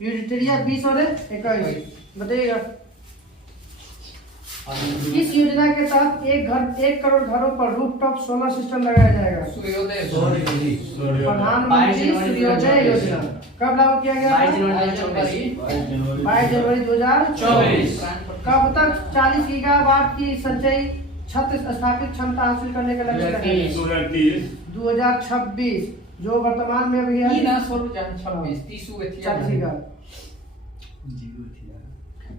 Utility 20 और 21 बताइएगा। किस योजना के तहत 1 करोड़ घरों पर रूफटॉप सोलर सिस्टम लगाया जाएगा? प्रधानमंत्री सूर्योदय योजना कब लागू किया गया? 22 जनवरी 2024। कब तक 40 गीगावाट की संचयी छत स्थापित क्षमता हासिल करने का लक्ष्य रखा है? 2026, जो वर्तमान में अभी है 40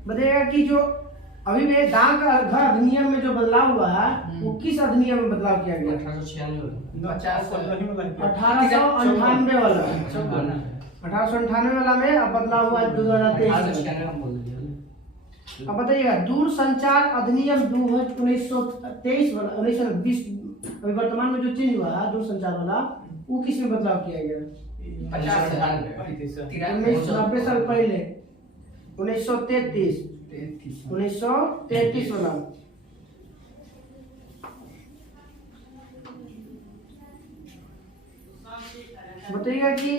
बताइएगा कि जो अभी में डाक घर अधिनियम में जो बदलाव हुआ है वो किस अधिनियम में बदलाव किया गया? 1898 वाला 1898 वाला में अब बदलाव हुआ 2023। अब बताइएगा दूरसंचार अधिनियम 1923 वाला 1920 अभी वर्तमान में जो चेंज हुआ है दूरसंचार वाला वो किस में बदलाव किया गया? 1990 साल पहले 1933 वाला। बताइएगा कि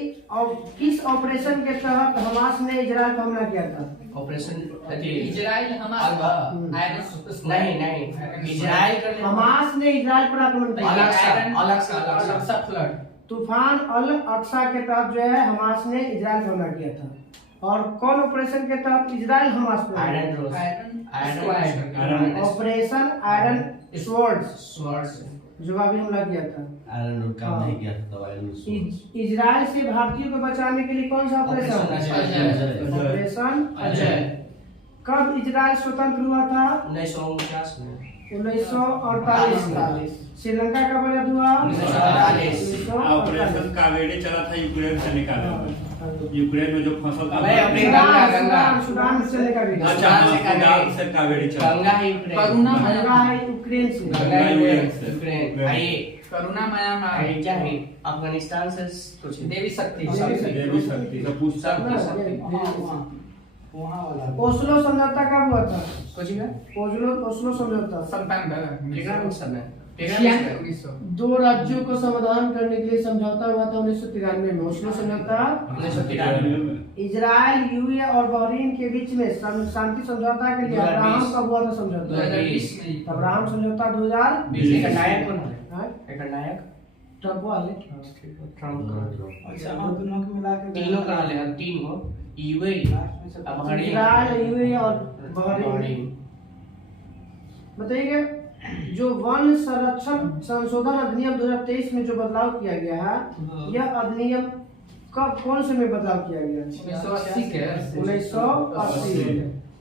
किस ऑपरेशन के तहत हमास ने इजराइल पर हमला किया था? ऑपरेशन इजराइल हमास नहीं इजराइल हमास ने इजराइल पर आक्रमण किया। अल-अक्सा फ्लड तूफान अल अक्सा के तहत जो है हमास ने इजराइल पर हमला किया था। और कौन ऑपरेशन के तहत इजराइल हमास पर? ऑपरेशन आयरन स्वॉर्ड्स जो अभी हमला किया था। काम नहीं किया था इजराइल से भारतीयों को बचाने के लिए कौन सा ऑपरेशन? ऑपरेशन अजय। कब इजराइल स्वतंत्र हुआ था? 1949 में। 1948। श्रीलंका कब आजाद हुआ? 1948। ऑपरेशन कावेरी चला था यूक्रेन से निकाला। यूक्रेन में जो फसल था सुडान से लेकर अच्छा से कावेरी चला। गंगा है यूक्रेन। करुणा है यूक्रेन से। यूक्रेन आई करुणा म्यांमार आई क्या है अफगानिस्तान से कुछ देवी शक्ति तो पूछता वहाँ वाला ओस्लो समझौता कब हुआ था? कुछ है ओस्लो समझौता 97 दो राज्यों को समाधान करने के लिए समझौता हुआ था 1993 में। ओस्लो समझौता 1993 इजराइल यूए और बहरीन के बीच में शांति समझौता के लिए अब्राहम कब हुआ था समझौता? 2020। अब्राहम समझौता 2020। एक नायक कौन है? एक नायक ट्रम्प वाले। ट्रम्प अच्छा हम दोनों को मिला के तीनों करा ले तीन हो यूएई इजराइल यूए और बहरीन। बताइए जो वन संरक्षण संशोधन अधिनियम 2023 में जो बदलाव किया गया है यह अधिनियम कब कौन से में बदलाव किया गया? 1980।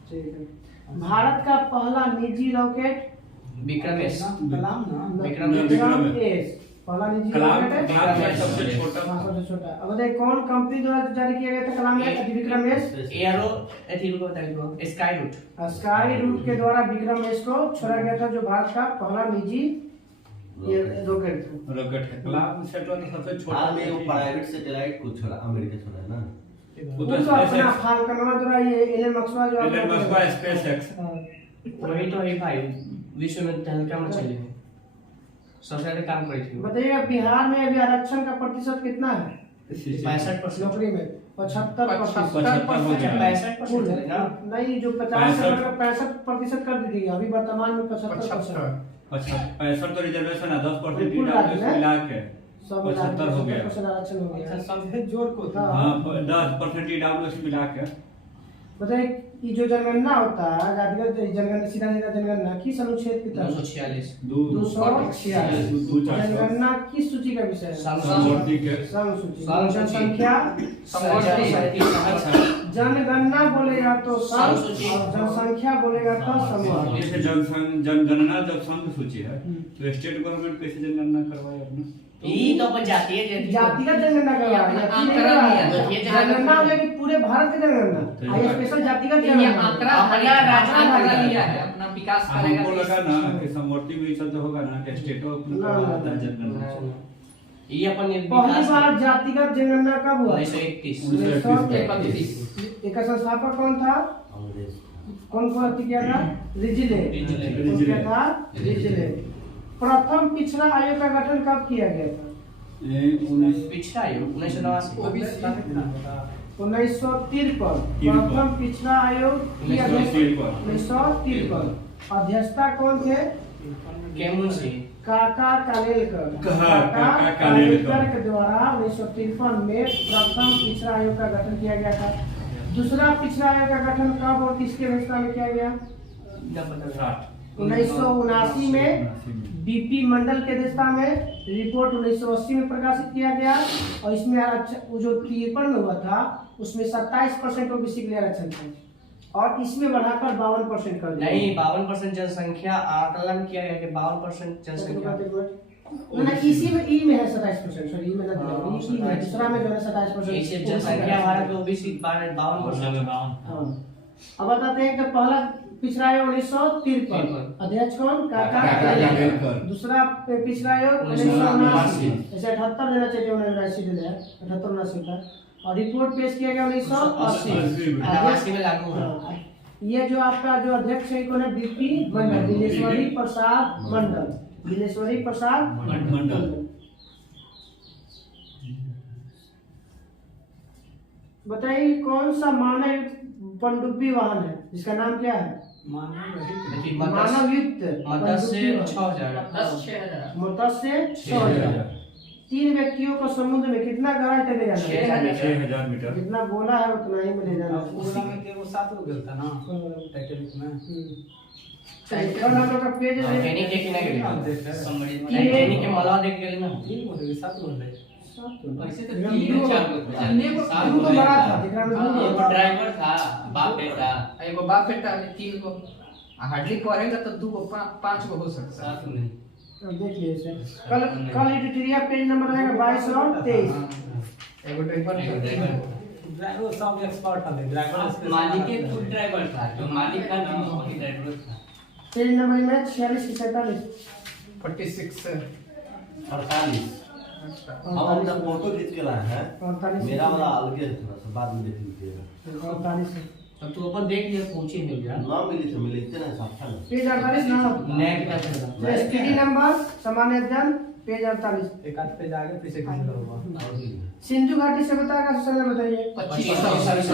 ठीक है। भारत का पहला निजी रॉकेट विक्रम एस कलाम ना विक्रम एस पहला निजी रॉकेट है सबसे छोटा। सबसे छोटा। अब बताइए कौन कंपनी द्वारा जारी किया गया था कलाम विक्रम एस? एरो एथिल को बता दो स्काई रूट के द्वारा विक्रम एस को छोड़ा गया था जो भारत का पहला निजी रॉकेट था। कलाम सैटेलाइट सबसे छोटा में वो प्राइवेट सैटेलाइट को छोड़ा अमेरिका छोड़ा है ना वो तो अपना फाल्कन द्वारा ये एलन मस्क जो स्पेसएक्स वही तो है भाई विश्व में तहलका मचा लिए सबसे ज्यादा काम करी थी। बताइए बिहार में अभी आरक्षण का प्रतिशत कितना है? 65% नौकरी में 75%। 65% ना नहीं जो 50% का 65% कर दी थी अभी वर्तमान में 75%। अच्छा 65 तो रिजर्वेशन है 10% बिल्कुल मिला के सब 75 हो गया। आरक्षण हो गया। सब जोड़ को था हाँ 10% ईडब्ल्यूएस मिला के। बताइए ये जो जनगणना होता है जातिगत जनगणना सीधा जनगणना किस अनुच्छेद के तहत? 246 जनगणना किस सूची का विषय है? समवर्ती के सूची। जनसंख्या जनगणना बोलेगा तो सम और जनसंख्या बोलेगा तो समवर्ती। जैसे जनगणना जब संघ सूची है तो स्टेट गवर्नमेंट कैसे जनगणना करवाए अपना? ये तो अपन जातीय जातिगत जनगणना जनगणना हो कि पूरे भारत की जनगणना आई स्पेशल जातिगत जनगणना अपना विकास करेगा। हमको लगा ना कि समवर्ती में सब जो होगा ना कि स्टेटों अपना जनगणना ये अपन पहली बार जातिगत जनगणना कब हुआ? 1931 इसका संस्थापक कौन था? कौन किया था? रिजिले। प्रथम पिछड़ा आयोग का गठन कब किया गया था? पिछड़ा आयोग 1989 1953 प्रथम पिछड़ा आयोग की अध्यक्षता 1953 अध्यक्षता कौन थे? केमुन से काका कालेलकर। काका कालेलकर के द्वारा 1953 में प्रथम पिछड़ा आयोग का गठन किया गया था। दूसरा पिछड़ा आयोग का गठन कब और किसके अध्यक्षता में किया गया? 1979 में बीपी मंडल के अध्यक्षता में। रिपोर्ट 1980 में प्रकाशित किया गया और इसमें वो जो 53 हुआ था उसमें 27% ओबीसी के लिए आरक्षण था और इसमें बढ़ाकर 52% कर दिया। नहीं 52% जनसंख्या आकलन किया गया कि 52% जनसंख्या इसी में ई में है 27%। सॉरी ई में नहीं, ई में दूसरा में जो है 27%। इसे जनसंख्या भारत में ओबीसी 52%। हां अब बताते हैं कि पहला पिछड़ा आयोग 1953 अध्यक्ष कौन? काका कालेलकर। दूसरा पिछड़ा आयोग 1979 ऐसे 78 देना चाहिए, 79 दे दिया 78 79 का। और रिपोर्ट पेश किया गया 1980 में लागू है। ये जो आपका जो अध्यक्ष है कौन है? बीपी मंडल, दिलेश्वरी प्रसाद मंडल, दिलेश्वरी प्रसाद मंडल। बताइए कौन सा मानव पनडुब्बी वाहन है जिसका नाम क्या है? मानव युक्त मत्स्य 6000 मत्स्य 6000। 3 व्यक्तियों को समुद्र में कितना गहराई तक ले जाना है? 6000 मीटर। जितना बोला है उतना ही में ले जाना है। उसी में के वो 7 हो गया था ना टाइटैनिक में। कल हम लोग का पेज है टाइटैनिक के किना गेले टाइटैनिक के मलवा देख गेले ना 3 हो गए 7 हो गए। वैसे तो 3 4 दो तो बड़ा था दिख रहा है। एगो ड्राइवर था बाप बेटा, एगो बाप बेटा 3 को हार्डली पढ़ेगा तो 2 को 5 को हो सकता है। साथ में देख लीजिए इसे। कल एडिटोरियल पेज नंबर रहेगा 22 और 23। एगो ड्राइवर ड्राइवर सब एक्सपर्ट है। ड्राइवर मालिक के खुद ड्राइवर था, जो मालिक का नाम वही ड्राइवर था। पेज नंबर में 46 से 47 46 48 हम अपना फोटो खींच के लाए हैं। 48 मेरा वाला अलग है, थोड़ा सा बाद में देख लीजिएगा। 48 अब तू अपन देख लिया पूछी मिल गया ना मिली तो मिले इतने साफ था ना। पेज 48 ना नेट का चला एसटीडी नंबर सामान्य अध्ययन पेज 48। एक आध पेज आगे पीछे खींच लो हुआ। सिंधु घाटी सभ्यता का समय बताइए। 2550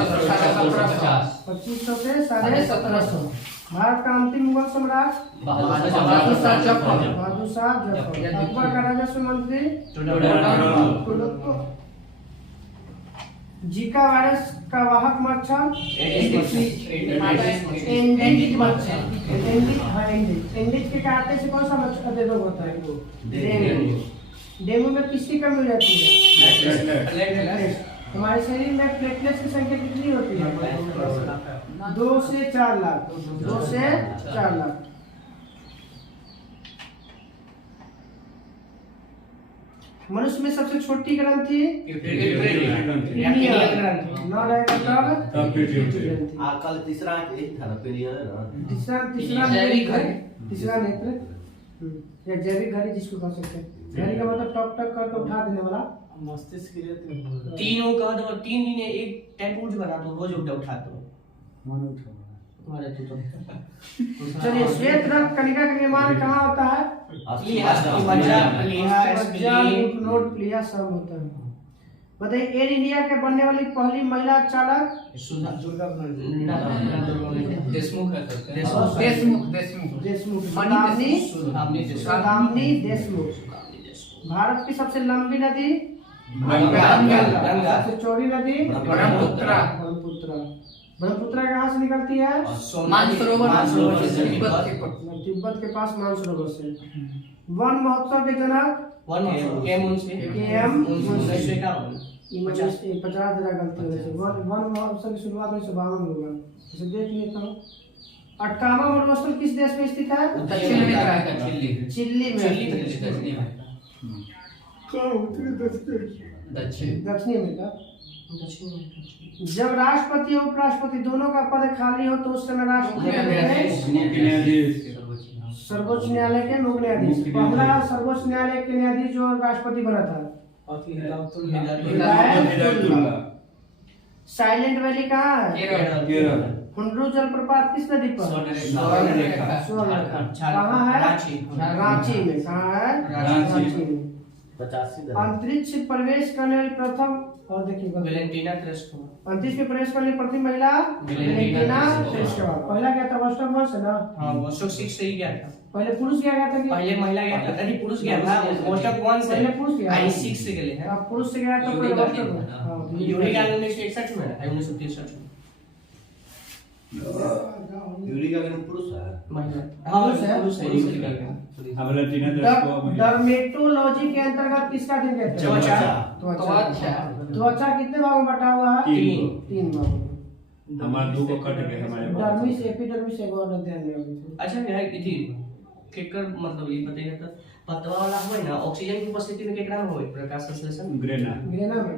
2500 से 1750। भारत का अंतिम मुगल सम्राट बहादुर शाह जफर। बहादुर शाह जफर। अकबर का राजस्व मंत्री टुडुक्को। जीका वायरस का वाहक मच्छर एंडीज मच्छर। एंडीज के काटने से कौन सा मच्छर रोग होता है? डेंगू। डेंगू में किसकी कमी हो जाती है? हमारे शरीर में प्लेटलेट्स की संख्या कितनी होती है? 2 से 4 लाख। 2 से 4 लाख। मनुष्य में सबसे छोटी ग्रंथि ना रहेगा तब ग्रंथि। कल तीसरा एक था ना पेरियर है ना। तीसरा नेत्र या जैविक घड़ी जिसको कह सकते हैं। घड़ी का मतलब टक टक करके उठा देने वाला मस्तिष्क के लिए तीनों का तो 3 दिन एक टेम्पो बना दो, रोज उठा दो मन उठा तुम्हारे तू तो चलिए श्वेत रक्त कणिका का निर्माण कहाँ होता है? नोट प्लिया सब होता है। बताइए एयर इंडिया के बनने वाली पहली महिला चालक? देशमुख है देशमुख सदामनी देशमुख। भारत की सबसे लंबी नदी? गंगा। सबसे चौड़ी नदी? ब्रह्मपुत्र। ब्रह्मपुत्र कहाँ से निकलती है? मानसरोवर तिब्बत के पास मानसरोवर से। वन महोत्सव के जनक? केमुन से केएम 1951। 50 जरा गलती हो गई। वन महोत्सव की शुरुआत 1952 में हुआ। इसे देख लेता हूँ। अटकामा मरुस्थल किस देश में स्थित है? चिली में। दक्षिण अमेरिका। जब राष्ट्रपति और उपराष्ट्रपति दोनों का पद खाली हो तो उस समय राष्ट्रपति सर्वोच्च न्यायालय के मुख्य न्यायाधीश। पहला सर्वोच्च न्यायालय के न्यायाधीश जो राष्ट्रपति बना था साइलेंट वैली कहाँ है? हुंड्रू जलप्रपात किस नदी पर? कहाँ है? रांची में। कहाँ है? रांची में। 85 अंतरिक्ष प्रवेश करने वाली प्रथम और देखिए वेलेंटीना तेरेस्कोवा। 35 में प्रवेश करने प्रथम महिला वेलेंटीना तेरेस्कोवा। पहला क्या था वोस्टोक से ना? हाँ वोस्टोक 6 से ही गया था। पहले पुरुष गया था कि पहले महिला गया था, नहीं पुरुष गया था वोस्टोक 1 से। पहले पुरुष गया, आई 6 से गए हैं। अब पुरुष से गया तो यूरी पहले गार्डन। वोस्टोक। हां यूरी गार्डन 1961 में है, 1963 में। यूरी का गण पुरुष है। महिला हाँ पुरुष है यूरी गार्डन। अब वेलेंटीना तेरेस्कोवा महिला। डर्मेटोलॉजी के अंतर्गत किसका अध्ययन कहते हैं? त्वचा कितने भागों में बटा हुआ है? 3 भागों में। हमारे 2 को कट गए हमारे पास। डर्मिस एपिडर्मिस एक और अध्ययन में होगी। अच्छा यह इति केकर मतलब ये बताइए तो पतवा वाला होय ना ऑक्सीजन की उपस्थिति में केकरा में होय प्रकाश संश्लेषण? ग्रेना ग्रेना में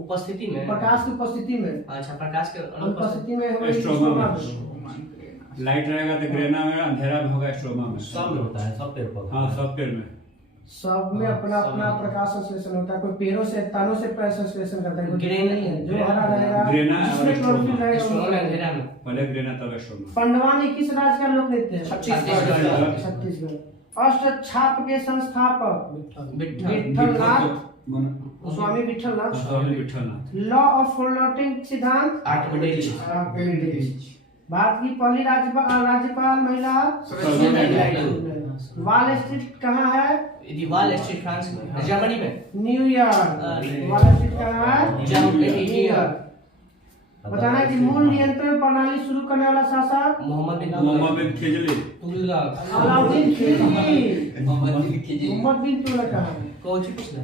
उपस्थिति में प्रकाश की उपस्थिति में, अच्छा प्रकाश के अनुपस्थिति में होगी स्ट्रोमा में। स्ट्रोमा में। लाइट रहेगा तो ग्रेना में, अंधेरा में होगा स्ट्रोमा में। सब में होता है, सब पेड़ पर। हाँ सब पेड़ में। सब में अपना अपना प्रकाश संश्लेषण होता है। कोई पेड़ों से तानों से संश्लेषण करता है, कोई ग्रेन नहीं है। जो हरा रहेगा ग्रेना और जिसमें क्लोरोफिल रहेगा स्ट्रोमा वो में अंधेरा में। पहले ग्रेना तब स्ट्रोमा। पंडवानी किस राज्य का लोक नृत्य है? छत्तीसगढ़। छत्तीसगढ़। अष्ट छाप के संस्थापक विठल विठलनाथ स्वामी विठलनाथ। स्वामी विठलनाथ। लॉ ऑफ फ्लोटिंग सिद्धांत आर्किमिडीज। भारत की पहली राज्यपाल महिला वॉल स्ट्रीट कहाँ है? यदि वॉल स्ट्रीट फ्रांस में, जर्मनी में। न्यूयॉर्क। वॉल स्ट्रीट कहाँ है? जर्मनी। न्यूयॉर्क। बताना कि मूल नियंत्रण प्रणाली शुरू करने वाला शासक? मोहम्मद बिन खिजली। तुगलक। अलाउद्दीन खिलजी। मोहम्मद मोहम्मद बिन तुगलक कहाँ है? कौन सी पूछना?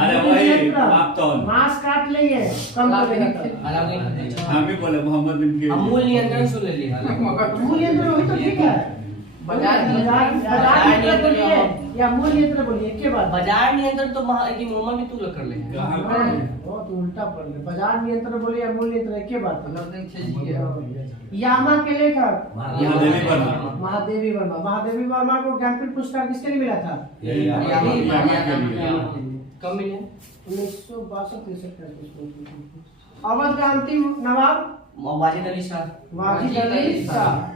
अरे वही मापतौल। मांस काट लेंगे कम करेंगे। अलाउद्दीन। हम भी बोले मोहम्मद बिन खिजली। अमूल नियंत्रण सुन ले लिया। मूल नियंत्रण वही तो ठीक है। बाजार नियंत्रण बोलिए या मूल नियंत्रण बोलिए एक के बाद। बाजार नियंत्रण तो कि मोहम्मद बिन तुगलक कर ले। कहाँ पर? बहुत उल्टा पड़ गया। बाजार नियंत्रण बोलिए या मूल नियंत्रण एक के बाद। यामा के लेखक महादेवी वर्मा। महादेवी वर्मा। महादेवी वर्मा को ज्ञानपीठ पुरस्कार किसके लिए मिला था? यामा के लिए। कब मिले? 1962-63। अवध का अंतिम नवाब वाजिद अली शाह। वाजिद अली शाह।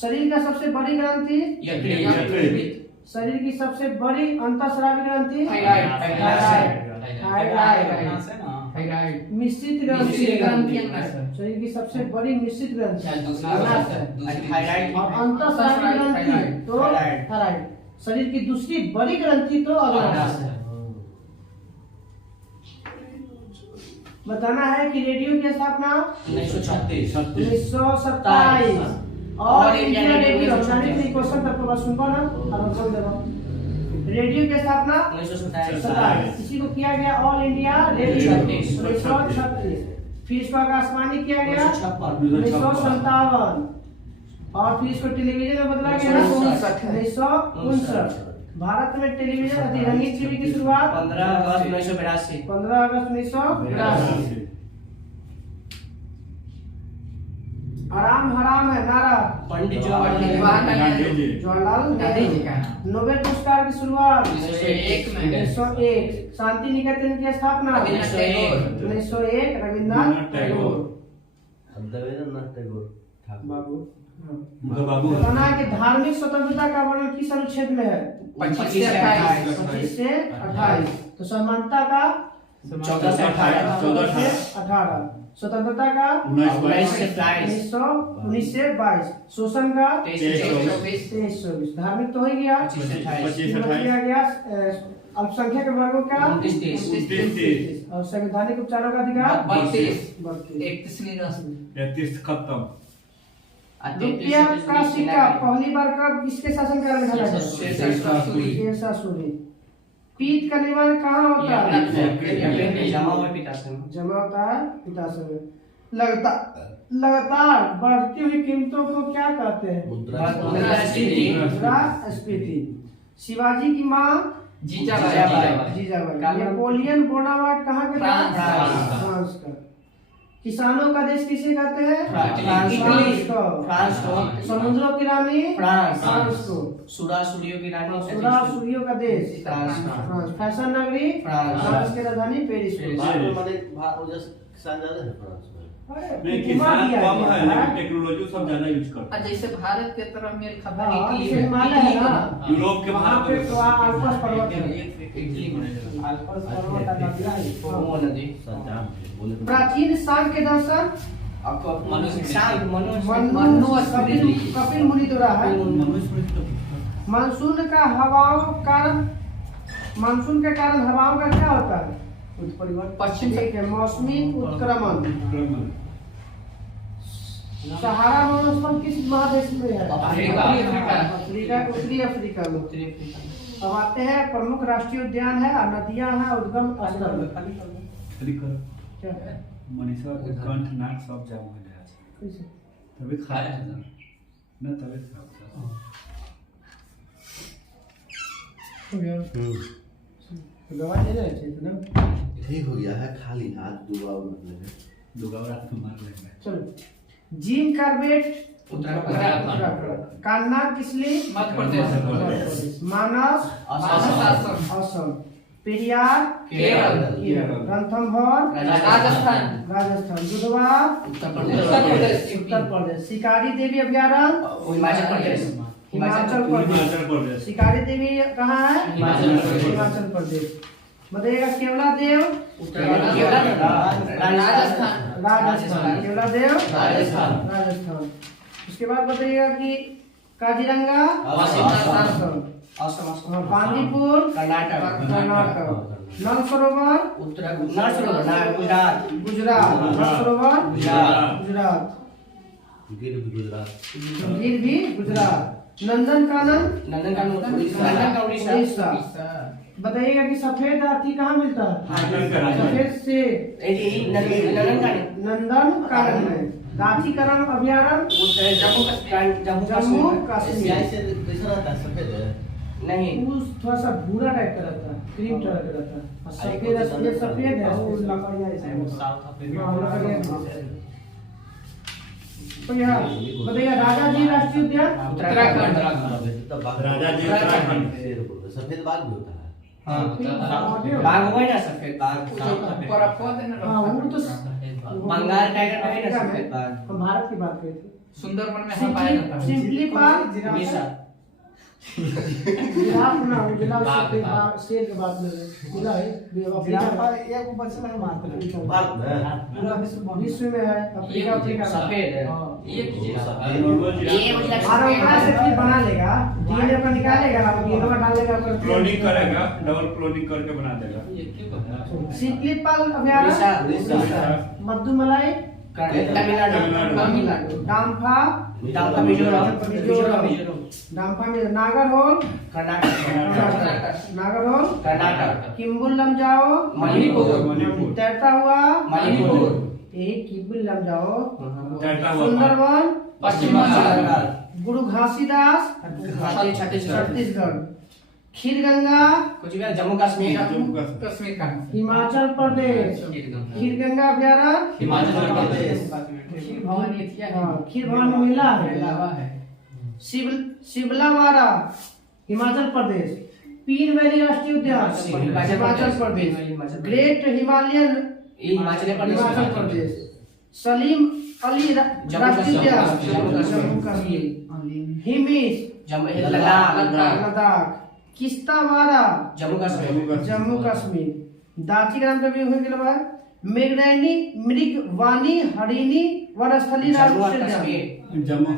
शरीर का सबसे बड़ी ग्रंथि? यकृत। शरीर की सबसे बड़ी अंतःस्रावी ग्रंथि? थायराइड। मिश्रित ग्रंथि? शरीर की सबसे बड़ी मिश्रित ग्रंथि थायराइड। और अंतःस्रावी ग्रंथि तो थायराइड। शरीर की दूसरी बड़ी ग्रंथि तो अग्नाशय। बताना है कि रेडियो की स्थापना 1927 और इंडिया रेडियो क्वेश्चन तक तो सुनबो ना और बोल देबो। रेडियो की स्थापना 1927 इसी को किया गया ऑल इंडिया रेडियो 1936। फिर इसको आकाशवाणी किया गया 1957 और फिर इसको टेलीविजन में बदला गया 1959। भारत में टेलीविजन अधिरंगित टीवी की शुरुआत 15 अगस्त 1982। 15 अगस्त 1982। आराम हराम है नारा पंडित जवाहरलाल नेहरू। नोबेल पुरस्कार की शुरुआत 1901 में। 1901। शांति निकेतन की स्थापना 1901 रविन्द्रनाथ टैगोर। देवेंद्रनाथ टैगोर बाबू बाबू। बताना है कि धार्मिक स्वतंत्रता का वर्णन किस अनुच्छेद में है? 25 से 28। 25 से 28। तो समानता का 14 से 18। 14 से 18। स्वतंत्रता का 19 से 22। 19 से 22। शोषण का 23 से 24। 23 से 24। धार्मिक तो हो गया। 25 से 28। 25 से किया 28। गया अल्पसंख्यक वर्गों का 29 30। 29 और संवैधानिक उपचारों का अधिकार 32। 32। 31 खत्म। रुपया का सिक्का पहली बार कब किसके शासनकाल में ढाला गया? शेरशाह सूरी। पीत का निर्माण कहाँ होता है? जमा हुआ पिताश्री में। जमा होता है पिताश्री में। लगातार बढ़ती हुई कीमतों को क्या कहते हैं? मुद्रास्फीति। मुद्रास्फीति। शिवाजी की माँ जीजाबाई। नेपोलियन बोनापार्ट कहाँ के था? फ्रांस का। किसानों का देश किसे कहते हैं? फ्रांस को। समुद्रों की रानी? फ्रांस को। सूर्यों की रानी? सूर्यों का देश? फ्रांस। फैशन नगरी? फ्रांस। की राजधानी पेरिस। किसान ज्यादा है फ्रांस में। अरे, नहीं घुमा किसान दिया कम गया है लेकिन टेक्नोलॉजी सब ज्यादा यूज करते और हैं। जैसे भारत के तरफ मेल खाता है हाँ, इटली जैसे में, हिमालय है ना, यूरोप के वहाँ पे तो आल्पस पर्वत है। इटली में आल्पस पर्वत का नदियाँ है। वो नदी संचार बोले तो प्राचीन सांख्य दर्शन आपको मनुष्य शांत कपिल मुनि द्वारा है। मानसून के कारण हवाओं का क्या होता है? उत्परिवर्तन। पश्चिम से- ठीक है, मौसमी उत्क्रमण। सहारा मरुस्थल किस महादेश में है? अफ्रीका। उत्तरी अफ्रीका में। अब आते हैं, प्रमुख राष्ट्रीय उद्यान है और नदियां हैं, उद्गम स्थल। क्या है? मनीषा के कंठ नाक सब जाम हो गया है। कैसे? तभी खाया है ना तभी खराब था। हो गया। तो दवा ले लेना चाहिए था ना। ठीक हो गया है, खाली हाथ दुआ मतलब है। दुगाव रात को मार लेंगे। चलो, जिम कार्बेट उत्तराखंड कान्हा किसली मध्य प्रदेश, मानस असम, असम, पेरियार केरल, रणथंभौर राजस्थान, राजस्थान, बुधवार उत्तर उत्तर प्रदेश, उत्तर प्रदेश, शिकारी देवी अभ्यारण्य हिमाचल प्रदेश हिमाचल प्रदेश। हिमाचल प्रदेश। शिकारी देवी कहाँ है? हिमाचल प्रदेश। हिमाचल प्रदेश। बताइएगा केवला देव राजस्थान, राजस्थान, केवला देव राजस्थान। राजस्थान। उसके बाद बताइएगा कि काजीरंगा असम हाँ, बांदीपुर कर्नाटक कर्नाटक, नल सरोवर उत्तराखंड गुजरात गुजरात, नल सरोवर गुजरात। गुजरात, गिर भी गुजरात। गिर भी गुजरात, नंदनकानन नंदनकानन उड़ीसा उड़ीसा। बताइएगा कि सफेद हाथी कहाँ मिलता है? सफेद से नंदन कानन में। रांचीकरण अभ्यारण्य जम्मू जम्मू कश्मीर। कैसा रहता है, सफेद है? नहीं वो थोड़ा सा भूरा टाइप का रहता है, क्रीम टाइप का रहता है। और सफेद ये सफेद है, वो लकड़िया ऐसा है। साउथ अफ्रीका हाँ, लकड़िया। तो यहाँ बताइएगा राजा जी राष्ट्रीय उद्यान उत्तराखंड, तब बाघ- राजा जी उत्तराखंड। शेर बोलते हैं। सफेद बाघ भी होता है। हाँ बाघ हुआ ना सफेद बाघ ऊपर आपको देना हाँ, वो तो बंगाल टाइगर में है ना सफेद बाघ हम भारत की बात करते हैं। सुंदरबन में हम पाया जाता है। सिंपली पार्क उड़ीसा जिराफ ना हो, जिराफ सफेद बाघ शेर के बात में पूरा है जिराफ भारत में विश्व में है, अफ्रीका अफ्रीका में। सफेद है ये कीजिए और ओकरा से फिर बना लेगा, डीएनए का निकालेगा, डीएनए में डालेगा, क्लोनिंग करेगा, डबल क्लोनिंग करके बना देगा। सिंपली पाल अभ्यारण्य उड़ीसा मधुमलाई तमिलनाडु डाम्फा डाम्फा मिजोरम डाम्फा में नागरहोल कर्नाटक नागरहोल कर्नाटक किम्बुल लमजाओ मणिपुर तैरता हुआ मणिपुर यही किम्बुल लमजाओ तैरता हुआ सुंदरबन पश्चिम बंगाल, गुरु घासीदास छत्तीसगढ़ छत्तीसगढ़ खीरगंगा कुछ भी जम्मू कश्मीर कश्मीर का हिमाचल प्रदेश खीरगंगा अभ्यारण्य हिमाचल प्रदेश खीर भवानी थी हाँ, खीर भवानी मेला है शिवलावाड़ा हिमाचल प्रदेश पीर वैली राष्ट्रीय उद्यान हिमाचल प्रदेश ग्रेट हिमालयन हिमाचल हिमाचल प्रदेश सलीम अली राष्ट्रीय उद्यान जम्मू कश्मीर हिमिस लद्दाख किस्तावाड़ा जम्मू कश्मीर जम्मू कश्मीर दाची का नाम कभी हो गया है मेघनैनी मृगवानी हरिणी वनस्थली जम्मू राष्ट्रीय कश्मीर उद्यान जम्मू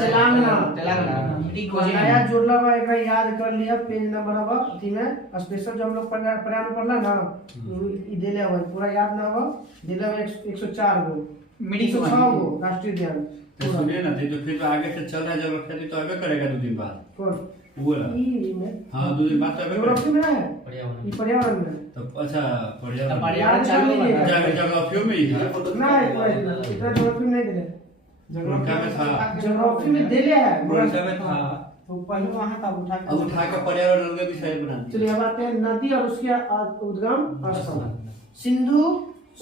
तेलंगाना तेलंगाना नया जुड़ला बा एक याद कर लिया पेज नंबर अब अथी में स्पेशल जो हम लोग प्रयाण पढ़ला ना ई देले हुआ पूरा याद ना हो देले हुआ 104 गो 106 गो राष्ट्रीय उद्यान तो सुनिए ना तो फिर तो आगे से चल रहा है ज्योग्राफी तो अबे करेगा 2 दिन बाद कौन वो वाला ई में हाँ 2 दिन बाद तो अबे ज्योग्राफी करेगा। में है ई पर्यावरण में है। तो अच्छा पर्यावरण पर्यावरण चालू होगा ज्योग्राफी में ही था ना इतना ज्योग्राफी में नहीं दिले उनका में था ज्योग्राफी में दिले है उनका में था तो पहले वहां था उठा अब उठा के पर्यावरण का विषय बना दिया। चलिए अब आते हैं नदी और उसके उद्गम स्थल सिंधु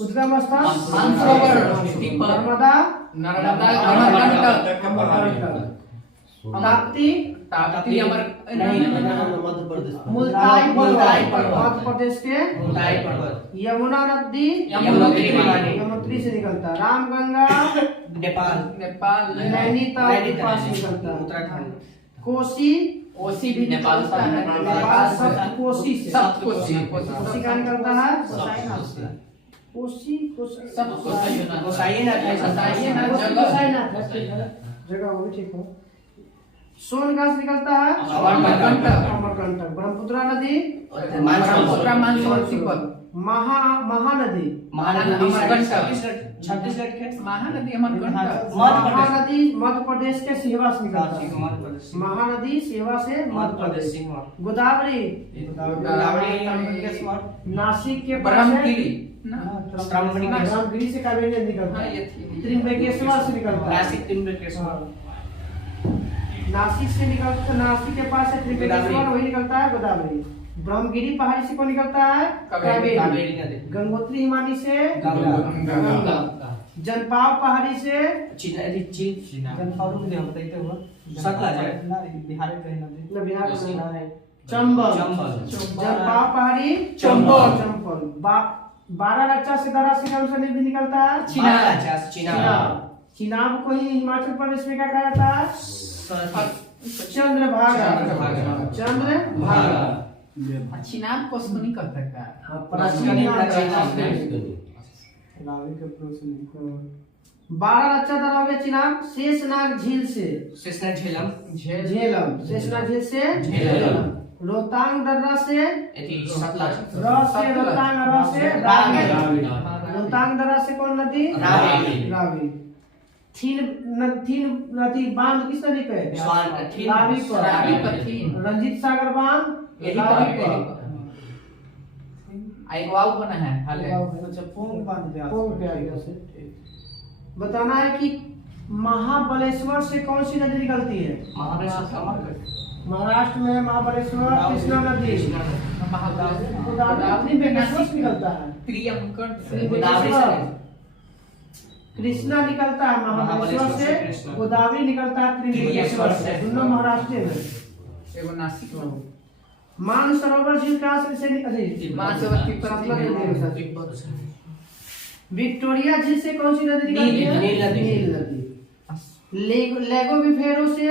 उद्गम स्थल मानसरोवर, नर्मदा नर्मदा, तक के पहाड़ी ताप्ती ताप्ती अमर नहीं, मध्य प्रदेश मुल्ताई मुल्ताई पर्वत पर्वत। मध्य प्रदेश के मुल्ताई पर्वत यमुना नदी यमुनोत्री वाहिनी। यमुनोत्री से निकलता है। रामगंगा नेपाल नेपाल नैनीताल के पास निकलता है। उत्तराखंड कोसी ओसी भी निकलता है नेपाल सप्तकोशी से सप्तकोशी कोसी का निकलता है कोसी कोसी सप्तकोशी गोसाई ना गोसाई ना जगह वो भी ठीक हो। सोन कहाँ से निकलता है अमरकंटक। अमरकंटक। ब्रह्मपुत्र नदी ब्रह्मपुत्र मानसरोवर पर्वत महानदी महानदी अमरकंटक। छत्तीसगढ़ के महानदी अमरकंटक महानदी मध्य प्रदेश के सेवा से निकलता है। मध्य प्रदेश महानदी सेवा से मध्य प्रदेश सिंहवा गोदावरी गोदावरी नासिक के ब्रह्मगिरी ब्रह्मगिरी से कावेरी नदी निकलता हाँ, है। ये थी। त्रिम्बकेश्वर से निकलता है। नासिक त्रिम्बकेश्वर नासिक से निकलता, नासिक के पास है त्रिम्बकेश्वर, वही निकलता है गोदावरी। ब्रह्मगिरी पहाड़ी से कौन निकलता है कावेरी। कावेरी नदी गंगोत्री हिमानी से गंगा जनपाव पहाड़ी से जनपाव को हम बताते हुआ सतलज है बिहार में है चंबल जनपाव पहाड़ी चंबल 12 रक्षा से दरा से कौन सा नदी निकलता है चिनाब को ही हिमाचल प्रदेश में क्या कहा जाता है चंद्रभागा। चिनाब को उसको नहीं करता क्या हाँ, प्राचीन नाम है। 12 रक्षा दर हो गया चिनाब। शेषनाग झील से शेषनाग झेलम झेलम, शेषनाग झील से झेलम। रोहतांग दर्रा से सतलज र से रोहतांग, र से रावी। रोहतांग दर्रा से कौन नदी रावी। तीन नदी बांध किस नदी पे रावी पर। रंजीत सागर बांध रावी पर। एक वाव बना है हाले पोंग पे आएगा से। बताना है कि महाबलेश्वर से कौन सी नदी निकलती है। महाराष्ट्र में महाबलेश्वर कृष्णा नदी। गोदावरी अपनी बेगेश्वर से निकलता है। कृष्णा निकलता है महाबलेश्वर से, गोदावरी निकलता है त्रिवेणेश्वर से। दोनों महाराष्ट्र में। एगो नासिक में मानसरोवर झील कहाँ से विक्टोरिया झील से कौन सी नदी निकलती है नील नदी। लेगो बिफेरो से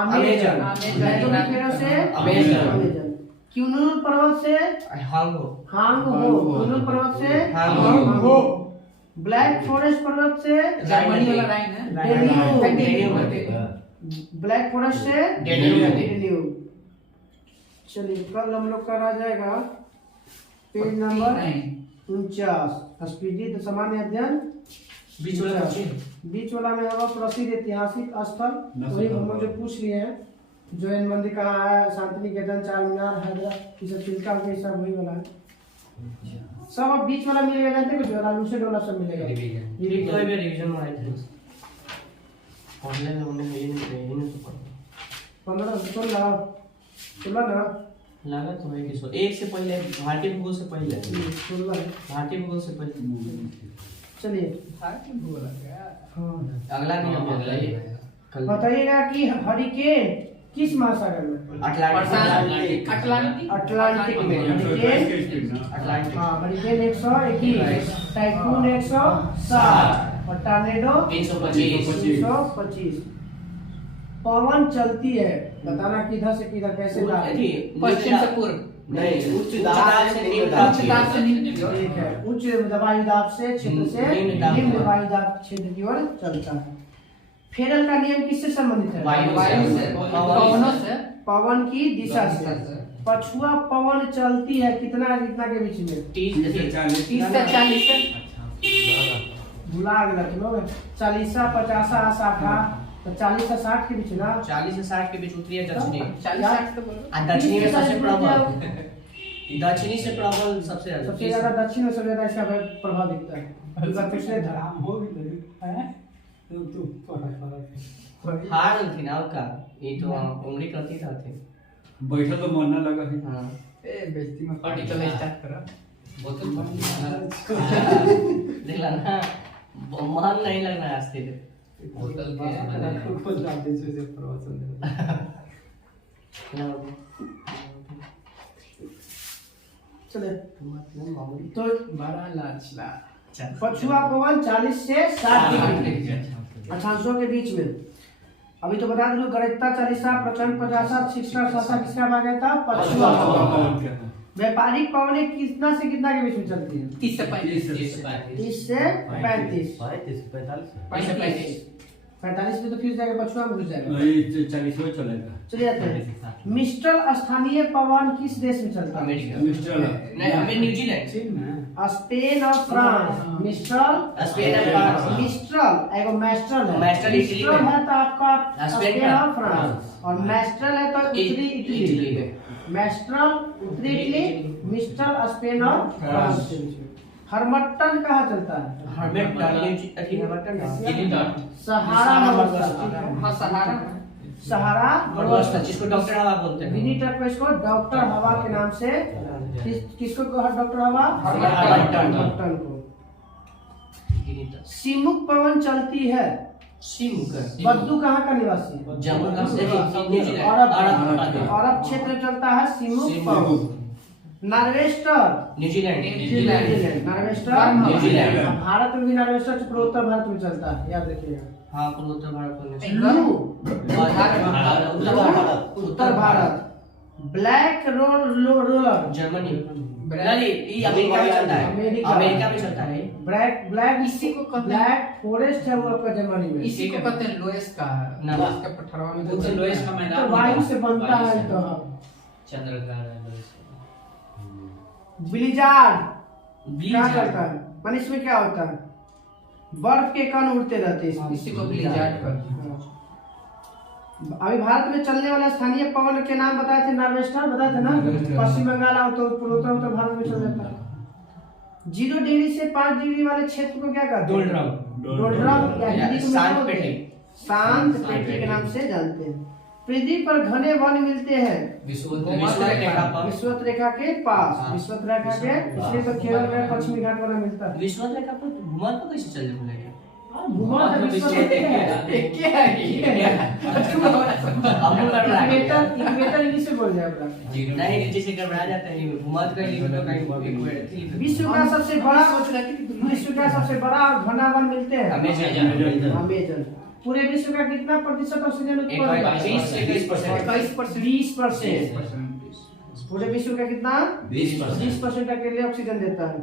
अमेजन। लेगो बिफेरो से अमेजन। क्यूनुल पर्वत से हांगो। क्यूनुल पर्वत से हांगो। ब्लैक फॉरेस्ट पर्वत से जर्मनी वाला लाइन है ब्लैक फॉरेस्ट से डेन्यूब। चलिए कल हम लोग का रह जाएगा पेज नंबर 49 स्पीडी सामान्य अध्ययन। बीच वाला में होगा प्रसिद्ध ऐतिहासिक स्थल, वही हम लोग जो पूछ लिए हैं। जैन मंदिर कहाँ है, शांति निकेतन, चार मीनार, हैदराबाद, ये सब चिल्का के सब वही वाला है। सब अब बीच वाला मिलेगा, जानते हो जो लूसेंट वाला सब मिलेगा। ये तो भी रिवीजन में आए थे ऑनलाइन में हमने ये नहीं तो 15 ना लागत तो है कि एक से पहले भारतीय भूगोल से पहले 16 है। भारतीय भूगोल से पहले। चलिए अगला भी हम अगला ये कल बताइएगा कि हरिकेन किस महासागर में। अटलांटिक में हरिकेन। हाँ, हरिकेन 121, टाइफून 160 और टॉर्नेडो 325। पवन चलती है, बताना किधर से किधर कैसे जा रही है। पश्चिम से पूर्व नहीं उच्च दाब से निम्न ठीक है, उच्च दबाई दाब से क्षेत्र से निम्न दबाई दाब क्षेत्र की ओर चलता है। फेरल का नियम किससे संबंधित है। वायु से पवनों से पवन की दिशा से। पछुआ पवन चलती है कितना के बीच में 30 से 40 भुला गया तुम लोग। 40 50 60 तो 40 से 60 के बीच ना। 40 से 60 के बीच उत्तरी दक्षिणी 40 तो बोलो और दक्षिणी में सबसे प्रबल दक्षिणी से प्रबल सबसे ज्यादा दक्षिण में सबसे ज्यादा इसका प्रभाव दिखता है। इसका पिछले था हार थी ना का ये तो उंगली करती था थे बैठा तो मन ना लगा है। हां ए बेइज्जती में पार्टी चलो स्टार्ट करो देखला ना मन नहीं लगना आज तेरे होटल के कुछ डाल दीजिए से प्रवचन चले तो बड़ा लाचला पछुआ पवन 40 से 60 डिग्री अक्षांशों के बीच में। अभी तो बता दो गणितता 40 प्रचंड 50 शिक्षा शासा किसका भाग है था पछुआ पवन। व्यापारिक पवनें कितना से कितना के बीच में चलती है 30 से 35 30 से 35 45 में तो फिर जाएगा पछुआ में घुस जाएगा। 40 में चलेगा। चलिए आते हैं मिस्टर स्थानीय पवन किस देश में चलता है अमेरिका मिस्टर नहीं हमें न्यूजीलैंड स्पेन और फ्रांस। मिस्टर स्पेन और फ्रांस। मिस्ट्रल एगो मैस्ट्रल है। मैस्ट्रल इटली में। मिस्ट्रल है तो आपका स्पेन स्पेन का। और फ्रांस और मैस्ट्रल है तो उत्तरी इटली इटली। में। मैस्ट्रल उत्तरी इटली मिस्ट्रल स्पेन और फ्रांस के बीच में। हरमट्टन कहाँ चलता है सहारा मरुस्थल। हां सहारा सहारा मरुस्थल जिसको डॉक्टर हवा बोलते हैं। विनी टर्को इसको डॉक्टर हवा के नाम से किसको कहा डॉक्टर हवा हरमट्टन को। सिमुक पवन चलती है। बद्दू कहाँ का निवासी है जम्मू कश्मीर अरब क्षेत्र में चलता है सिमुक पवन। Nor'wester New Zealand nor'wester New Zealand. Bharat में भी नार्वेस्टर पूर्वोत्तर भारत में चलता है याद रखिएगा। हाँ पूर्वोत्तर भारत में ब्लू भारत उत्तर भारत। ब्लैक रोलर जर्मनी नहीं अमेरिका में चलता है अमेरिका में चलता है। ब्लैक ब्लैक इसी को कहते हैं ब्लैक फॉरेस्ट है वो आपका जर्मनी में। इसी को कहते हैं लोएस का लोएस का पठारवा में उनसे लोएस का तो मैदान वायु से बनता है तो चंद्रग्रहण है ब्लिजार्ड क्या करता है माने इसमें क्या होता है बर्फ के कण उड़ते रहते हैं इसमें। इसी को ब्लिजार्ड कहते हैं। अभी भारत में चलने वाले स्थानीय पवन के नाम बताए थे नार्वेस्टर बताए थे ना। पश्चिम बंगाल और पूर्वोत्तर उत्तर भारत में चल जाता है। 0 डिग्री से 5 डिग्री वाले क्षेत्र को क्या कहते हैं डोल्ड्रम या हिंदी में शांत पेटी। शांत पेटी के नाम से जानते हैं। पृथ्वी पर घने वन मिलते हैं विषुवत रेखा के पास। विषुवत रेखा के इसलिए तो केरल में पश्चिमी घाट वाला मिलता है। विश्व रेखा पर भूमध्य पर कैसे चल जाएगा भूमध्य विषुवत है क्या है इक्वेटर इंग्लिश में बोल जाए नहीं जैसे घबरा जाता है भूमध्य का लिखो तो कहीं विश्व का सबसे बड़ा और घना वन मिलते हैं अमेजन। पूरे विश्व का कितना प्रतिशत ऑक्सीजन उत्पन्न होता है 20%। पूरे विश्व का कितना 20% अकेले ऑक्सीजन देता है।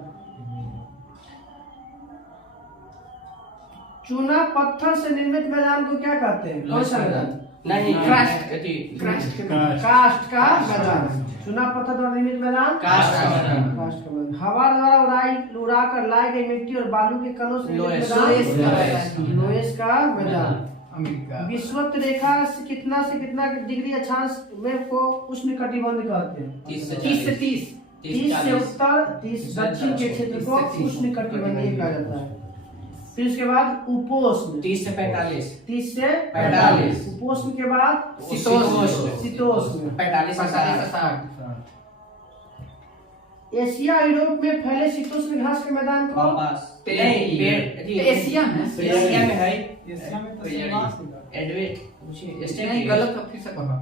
चूना पत्थर से निर्मित मैदान को क्या कहते हैं कौन सा मैदान नहीं कास्ट का मैदान। चूना पत्थर द्वारा निर्मित मैदान कास्ट का मैदान। कास्ट का मैदान। हवा द्वारा उड़ा कर लाई गई मिट्टी और बालू के कणों से लोएस का मैदान। अमेरिका। विषुवत रेखा से कितना डिग्री अक्षांश में को उष्णकटिबंध कहते हैं 30 से 30 से उत्तर 30 दक्षिण के क्षेत्र को उष्णकटिबंधीय कहा जाता है। फिर उसके बाद उपोष्ण 30 से 45 30 से 45 उपोष्ण के बाद शीतोष्ण 45 से 60 एशिया यूरोप में फैले शीतोष्ण घास के मैदान को नहीं एशिया में है नहीं गलत फिर से कहा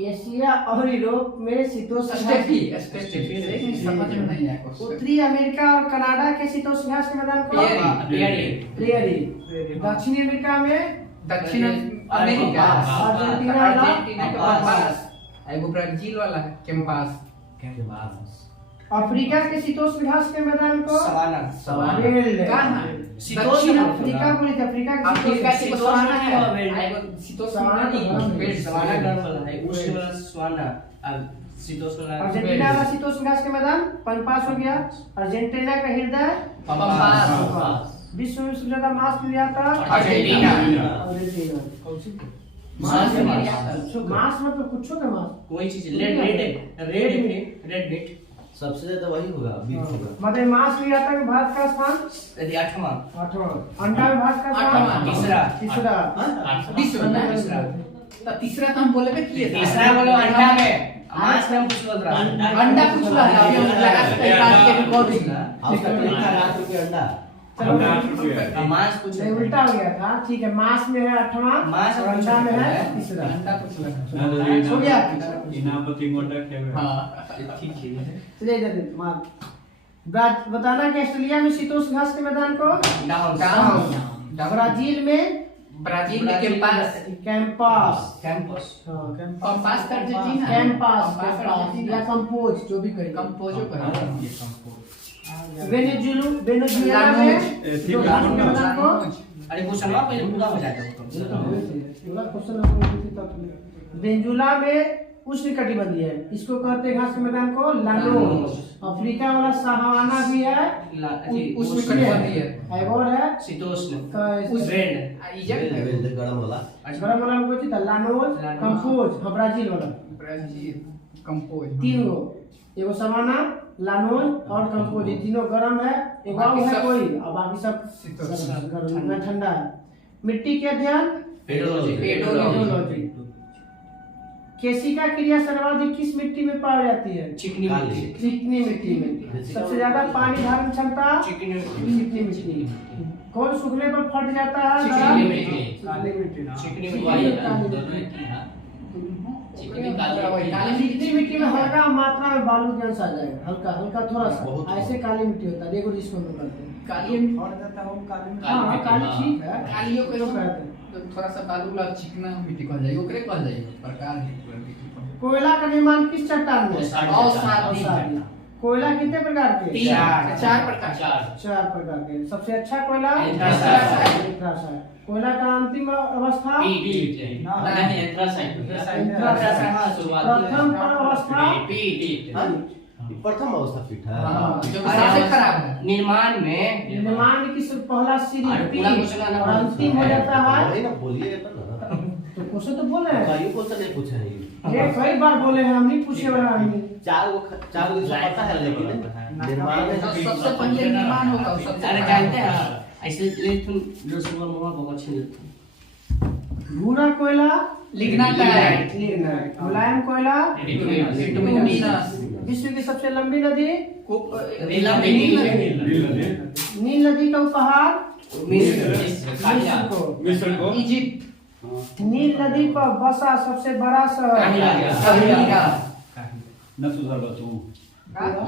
एशिया और यूरोप में शीतोष्ण घास समझ में नहीं आया उत्तरी अमेरिका और कनाडा के शीतोष्ण घास के मैदान को प्रेयरी। दक्षिणी अमेरिका में दक्षिण अमेरिका अर्जेंटीना के पास एगो ब्राजील वाला है कैंपास। अफ्रीका के शीतोष्ण घास के मैदान को सवाना कहाँ दक्षिण अफ्रीका बोली थी अफ्रीका के सवाना है सवाना सवाना गर्म वाला है उष्ण वाला सवाना अब शीतोष्ण वाला अर्जेंटीना का शीतोष्ण घास के मैदान पंपास हो गया। अर्जेंटीना का हृदय पंपास। विश्व में सबसे ज्यादा मांस निर्यात अर्जेंटीना। मांस मतलब कुछ का मांस कोई चीज रेड मीट सबसे ज्यादा वही होगा बीफ होगा। मतलब मांस निर्यात में भारत का स्थान यदि 8वां अंडा में भारत का स्थान तीसरा विश्व में तीसरा तो हम बोले थे कि तीसरा बोलो अंडा में मांस में हम कुछ बोल रहा अंडा कुछ रहा है अभी हम लगा सकते हैं आज के रिकॉर्डिंग आपका कितना ₹8 अंडा चलो 8 मास कुछ नहीं, उल्टा हो गया था। ठीक है, मास में है 8वां, मास और अंडा में है 3रा। अंडा कुछ लगा हो गया। इनापति मोटा क्या है? हाँ ठीक है चलिए इधर मार। बताना कि ऑस्ट्रेलिया में शीतोष्ण घास के मैदान को डाउन ब्राजील में ब्राजील के पास कैंपास। कैंपस हाँ, कैंपास। और पास कर अर्जेंटीना कैंपास या कंपोज, जो भी कहें। कंपोजो कर वेनेजुएला में जो घास के मैदान को अरे क्वेश्चन ना पहले पूरा हो जाएगा पूरा क्वेश्चन आपको पूछी तब। वेनेजुएला में उष्णकटिबंधीय है, इसको कहते हैं घास के मैदान को लानोस। अफ्रीका वाला सहावाना भी है, उष्णकटिबंधीय है। एक और है शीतोष्ण वेंड। इजिप्ट गरम वाला गरम वाला में कोई चीज था, लानोस, कंपोज। हाँ, ब्राजील वाला ब्राजील कंपोज 3 गो, एगो सवाना, लानोस और कंपोज। ये तीनों गरम है, एक बाकी और है सब कोई, और बाकी सब शीतोष्ण। गरम है, ठंडा है। मिट्टी के अध्ययन पेडोलॉजी। केशिका क्रिया सर्वाधिक किस मिट्टी में पाई जाती है? चिकनी मिट्टी चिकनी मिट्टी में। सबसे ज्यादा पानी धारण क्षमता चिकनी मिट्टी चिकनी मिट्टी। कौन सूखने पर फट जाता है? चिकनी मिट्टी काली मिट्टी। चिकनी चिकनी मिट्टी में हल्का मात्रा में बालू के अंश आ जाएगा, हल्का हल्का थोड़ा सा। ऐसे काली मिट्टी होता है, देखो जिसको में करते हैं काली हाँ, काली ठीक है। कालियो को कहते हैं। तो थोड़ा सा बालू ला चिकना मिट्टी कहल जाए ओकरे कहल जाए प्रकार है कोयला का निर्माण किस चट्टान में? औसादी। कोयला कितने प्रकार के? 4 प्रकार 4 प्रकार के। सबसे अच्छा कोयला एंथ्रासाइट। एंथ्रासाइट। कोयला का अंतिम अवस्था प्रथम अवस्था प्रथम अवस्था पीठ है। जो सबसे खराब है निर्माण में निर्माण की पहला सीढ़ी अरे पूरा क्वेश्चन आना और अंतिम हो जाता है। वही ना बोलिए तो ना। तो क्वेश्चन तो बोले हैं, भाइयों को तो नहीं पूछे हैं ये कई बार बोले हैं, हम नहीं पूछे वाला आदमी। 4 गो तो पता है, लेकिन निर्माण में सबसे पहले निर्माण होगा सबसे अरे खराब। जानते हैं ऐसे लेकिन जो सुबह मुआ बहुत अच्छे लगते भूरा कोयला लिग्नाइट लिग्नाइट। मुलायम कोयला बिटुमिनस विश्व की सबसे लंबी नदी नील नदी का उपहार मिस्र को इजिप्ट नील नदी पर बसा सबसे बड़ा शहर न सुधर बतू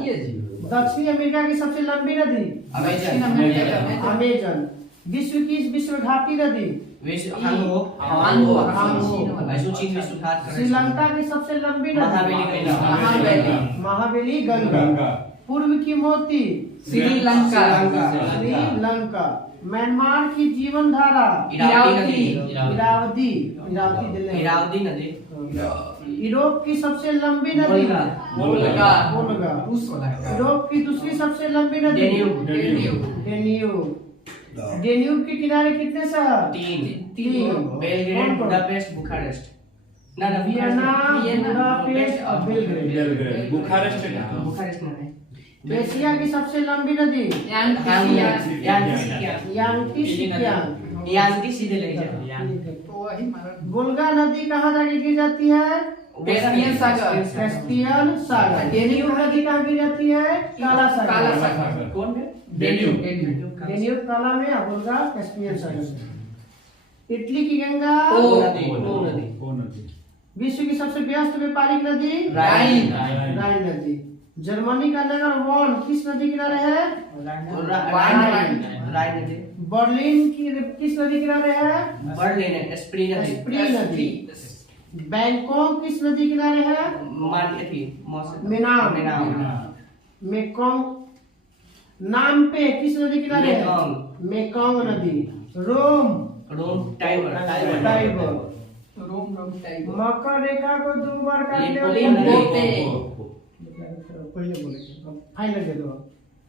ये जी दक्षिण अमेरिका की सबसे लंबी नदी अमेजन। विश्व की विश्व घाटी नदी श्रीलंका की सबसे लंबी नदी महाबली गंगा। पूर्व की मोती श्रीलंका श्रीलंका। म्यांमार की जीवन धारा इरावदी नदी यूरोप की सबसे लंबी नदी वोल्गा वोल्गा। रूस वाला है। यूरोप की दूसरी सबसे लंबी नदी डेन्यूब। डेन्यूब के किनारे कितने शहर? 3। बेलग्रेड बुडापेस्ट बुखारेस्ट ना वियना बुडापेस्ट और बेलग्रेड। बुखारेस्ट है बुखारेस्ट ना है एशिया की सबसे लंबी नदी यांगी सीधे ले जाओ तो वही मारा वोल्गा नदी कहाँ जाके गिर जाती है? कैस्पियन सागर कैस्पियन सागर। डेन्यूब नदी कहाँ गिर जाती है? काला काला सागर। सागर कौन है डेन्यूब डेन्यूब काला में और वोल्गा कैस्पियन सागर। इटली की गंगा। नदी विश्व की सबसे व्यस्त व्यापारिक नदी राइन राइन नदी। जर्मनी का नगर वॉन किस नदी किनारे है? राइन नदी बर्लिन की किस नदी किनारे है? बर्लिन स्प्री नदी स्प्री नदी। बैंकॉक किस नदी किनारे है? मान थी मौसम मेनाम। मेकोंग। नाम पे किस नदी किनारे है? मेकोंग नदी। रोम टाइबर। रोम टाइगर मकर रेखा को 2 बार काटने वाली पहले बोले फाइनल दे दो।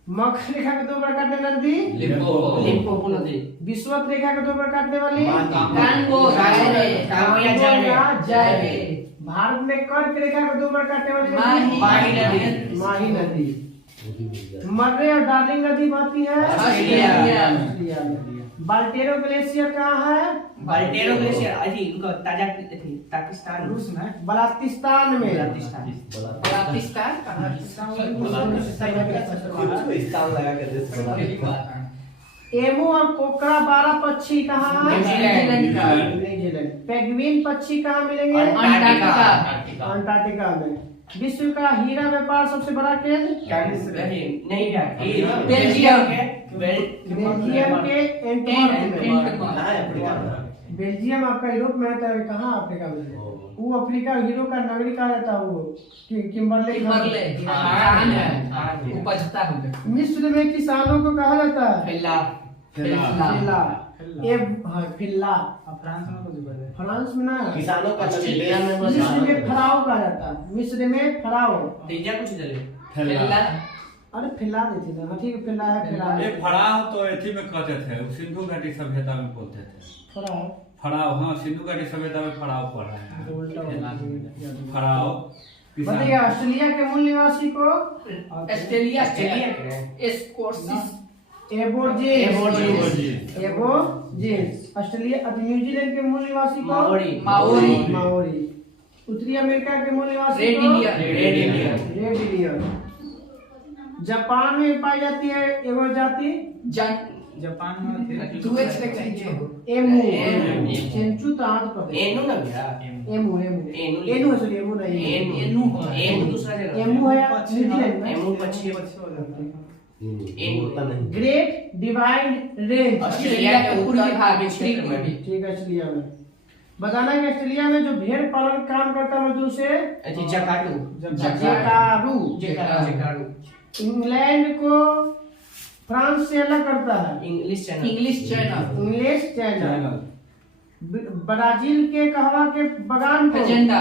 मकर रेखा को 2 बार काटने नदी लिम्पोपो नदी विषुवत रेखा को 2 बार काटने वाली कांगो जायरे। भारत में कर्क रेखा को 2 बार काटने वाली नदी माही नदी। मर्रे और डार्लिंग नदी बहती है ऑस्ट्रेलिया में। बाल्टेरो ग्लेशियर कहाँ है? बाल्टेरो ग्लेशियर अजी उनका ताजा थी पाकिस्तान रूस में बलातिस्तान में। पाकिस्तान कहाँ स्थान लगा के देश बना। एमू और कोकरा 12 पक्षी कहाँ हैं? न्यूजीलैंड का। न्यूजीलैंड। पेंगुइन पक्षी कहाँ मिलेंगे? अंटार्कटिका। अंटार्कटिका में। विश्व का हीरा व्यापार सबसे बड़ा केंद्र? नहीं क्या बेल्जियम। बेल्जियम के एंटवर्प में। कहाँ है अफ्रीका में? बेल्जियम आपका यूरोप में आता है, कहाँ अफ्रीका में है? वो अफ्रीका हीरो का नगरी कहा जाता है, वो किम्बरले खान है, उपजता है। मिस्र में किसानों को कहा जाता है? फिल्ला। फिल्ला। ये फिल्ला। फ्रांस में ना, किसानों का ऑस्ट्रेलिया में मिस्र में फराओ कहा जाता है। मिस्र में फराओ। तेजा कुछ चले फिल्ला। अरे फिल्ला देते थे, हाँ ठीक है, फिल्ला है, फिल्ला ये है। फड़ाव तो एथी में कहते थे, वो सिंधु घाटी सभ्यता में बोलते थे। फराओ। फड़ाव, हाँ सिंधु घाटी सभ्यता में फड़ाव पड़ रहा है। तो उल्टा हो गया। फड़ाव किसान। बताइए ऑस्ट्रेलिया के मूल निवासी को? ऑस्ट्रेलिया एस्कोर्सिस। एबोर्जिन्स। ऑस्ट्रेलिया। न्यूजीलैंड के मूल निवासी को? माओरी। उत्तरी अमेरिका के मूल निवासी रेड को? इंडियन। Red Indian. जापान में पाई जाती है एगो जाति? जापान में 2x एमू। चेंचू तांत पकड़े। एनु ना गया एमू एनु सॉरी, एमू नहीं। एनु दूसरा जगह एमू है न्यूजीलैंड में। एमू पक्षी बोलता नहीं। Great divide range. ऑस्ट्रेलिया के उत्तरी भाग में क्षेत्र में। ठीक है, ऑस्ट्रेलिया में। बताना कि ऑस्ट्रेलिया में जो भेड़ पालन काम करता है मजदूर से? अच्छा जकार्ता जकारू। इंग्लैंड को फ्रांस से अलग करता है? English channel English channel. Brazil के कहवा के बगान को? Agenda.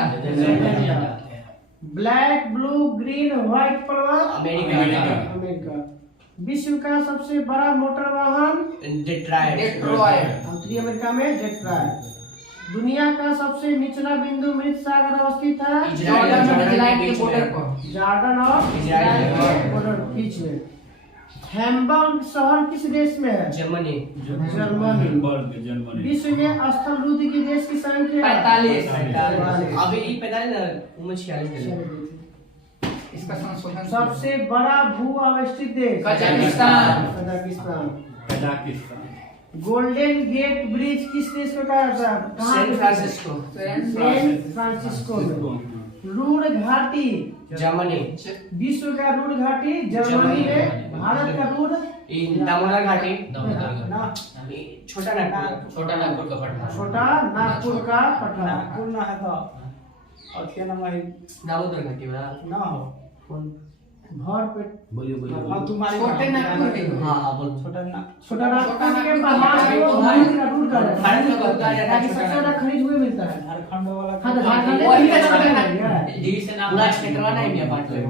Black blue green white पर्वत? अमेरिका विश्व का सबसे बड़ा मोटर वाहन? डेट्रॉयट। उत्तरी अमेरिका में डेट्रॉयट। दुनिया का सबसे निचला बिंदु मृत सागर अवस्थित है? इजराइल के बॉर्डर पर। जॉर्डन और इजराइल के बॉर्डर बीच में। हैम्बर्ग शहर किस देश में है? Germany Germany. विश्व में स्थल रुद्र के देश की संख्या? 45। अभी ये 45 ना 46 इसका संशोधन। सबसे बड़ा भू अवस्थित देश? Kazakhstan. Kazakhstan. Golden Gate Bridge किस देश को कहा जाता है? सैन फ्रांसिस्को सैन फ्रांसिस्को में। रूर घाटी? जर्मनी। विश्व का रूर घाटी जर्मनी में। भारत का रूर? दामोदर घाटी ना, छोटा नागपुर का पटना छोटा नागपुर का पटना। दामोदर घाटी ना हो भर पे। बोलिए छोटे नागपुर के। हाँ बोल छोटा नागपुर के पहाड़ को भारत का रूर कहा जाता है। भारत का बता ताकि सबसे ज्यादा खनिज वही मिलता है। झारखंड वाला हाँ तो झारखंड वही में छोटा छोटा नागपुर डी से नाम पूरा स्टेट वाला इंडिया पार्ट में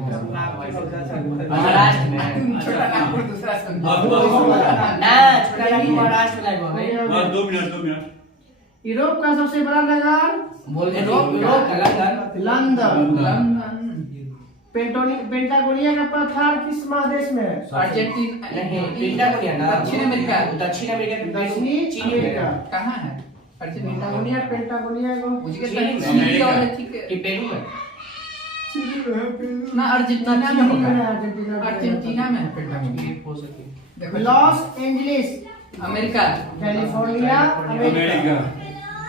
महाराष्ट्र में छोटा नागपुर दूसरा ना छोटा नागपुर महाराष्ट्र में लगभग है 2 मिनट। यूरोप का सबसे बड़ा नगर? बोल यूरोप का लंदन। पेंटागोनिया का पठार किस महादेश में है? अर्जेंटीना। नहीं पेंटागोनिया ना दक्षिण अमेरिका। दक्षिण अमेरिका दक्षिणी अमेरिका। कहाँ है अर्जेंटीना? पेंटागोनिया को मुझे चिली में। चिली और ठीक है कि पेरू में ना अर्जेंटीना में होगा। अर्जेंटीना अर्जेंटीना में है पेंटागोनिया। हो सके देखो Los Angeles America. California America.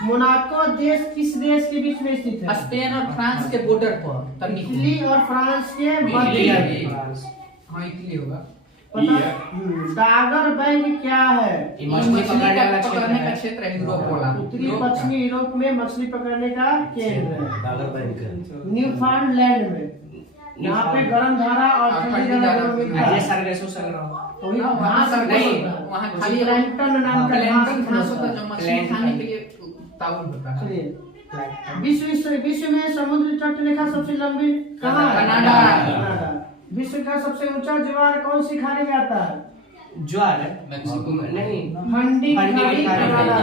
Monaco देश किस देश के बीच में स्थित है? स्पेन और फ्रांस के बॉर्डर पर तक इटली और फ्रांस के इटली मध्य। हाँ इटली होगा। डागर बैंक क्या है? मछली पकड़ने का क्षेत्र है यूरोप वाला। उत्तरी पश्चिमी यूरोप में मछली पकड़ने का केंद्र है। Dollar bank. न्यूफाउंडलैंड में। यहाँ पे गर्म धारा और ठंडी धारा मिलता ये है। सरगसो सर रहा वही घास नहीं, वहाँ खाली खाली प्लैंकटन नाम का प्लैंकटन घास घास होता है जो मछली खाने के लिए ताउल होता है। चलिए विश्व में समुद्र तट रेखा सबसे लंबी कहाँ है? कनाडा। विश्व का सबसे ऊंचा ज्वार कौन सी खाड़ी में आता है? ज्वार है मैक्सिको में नहीं फंडी फंडी खाड़ी कनाडा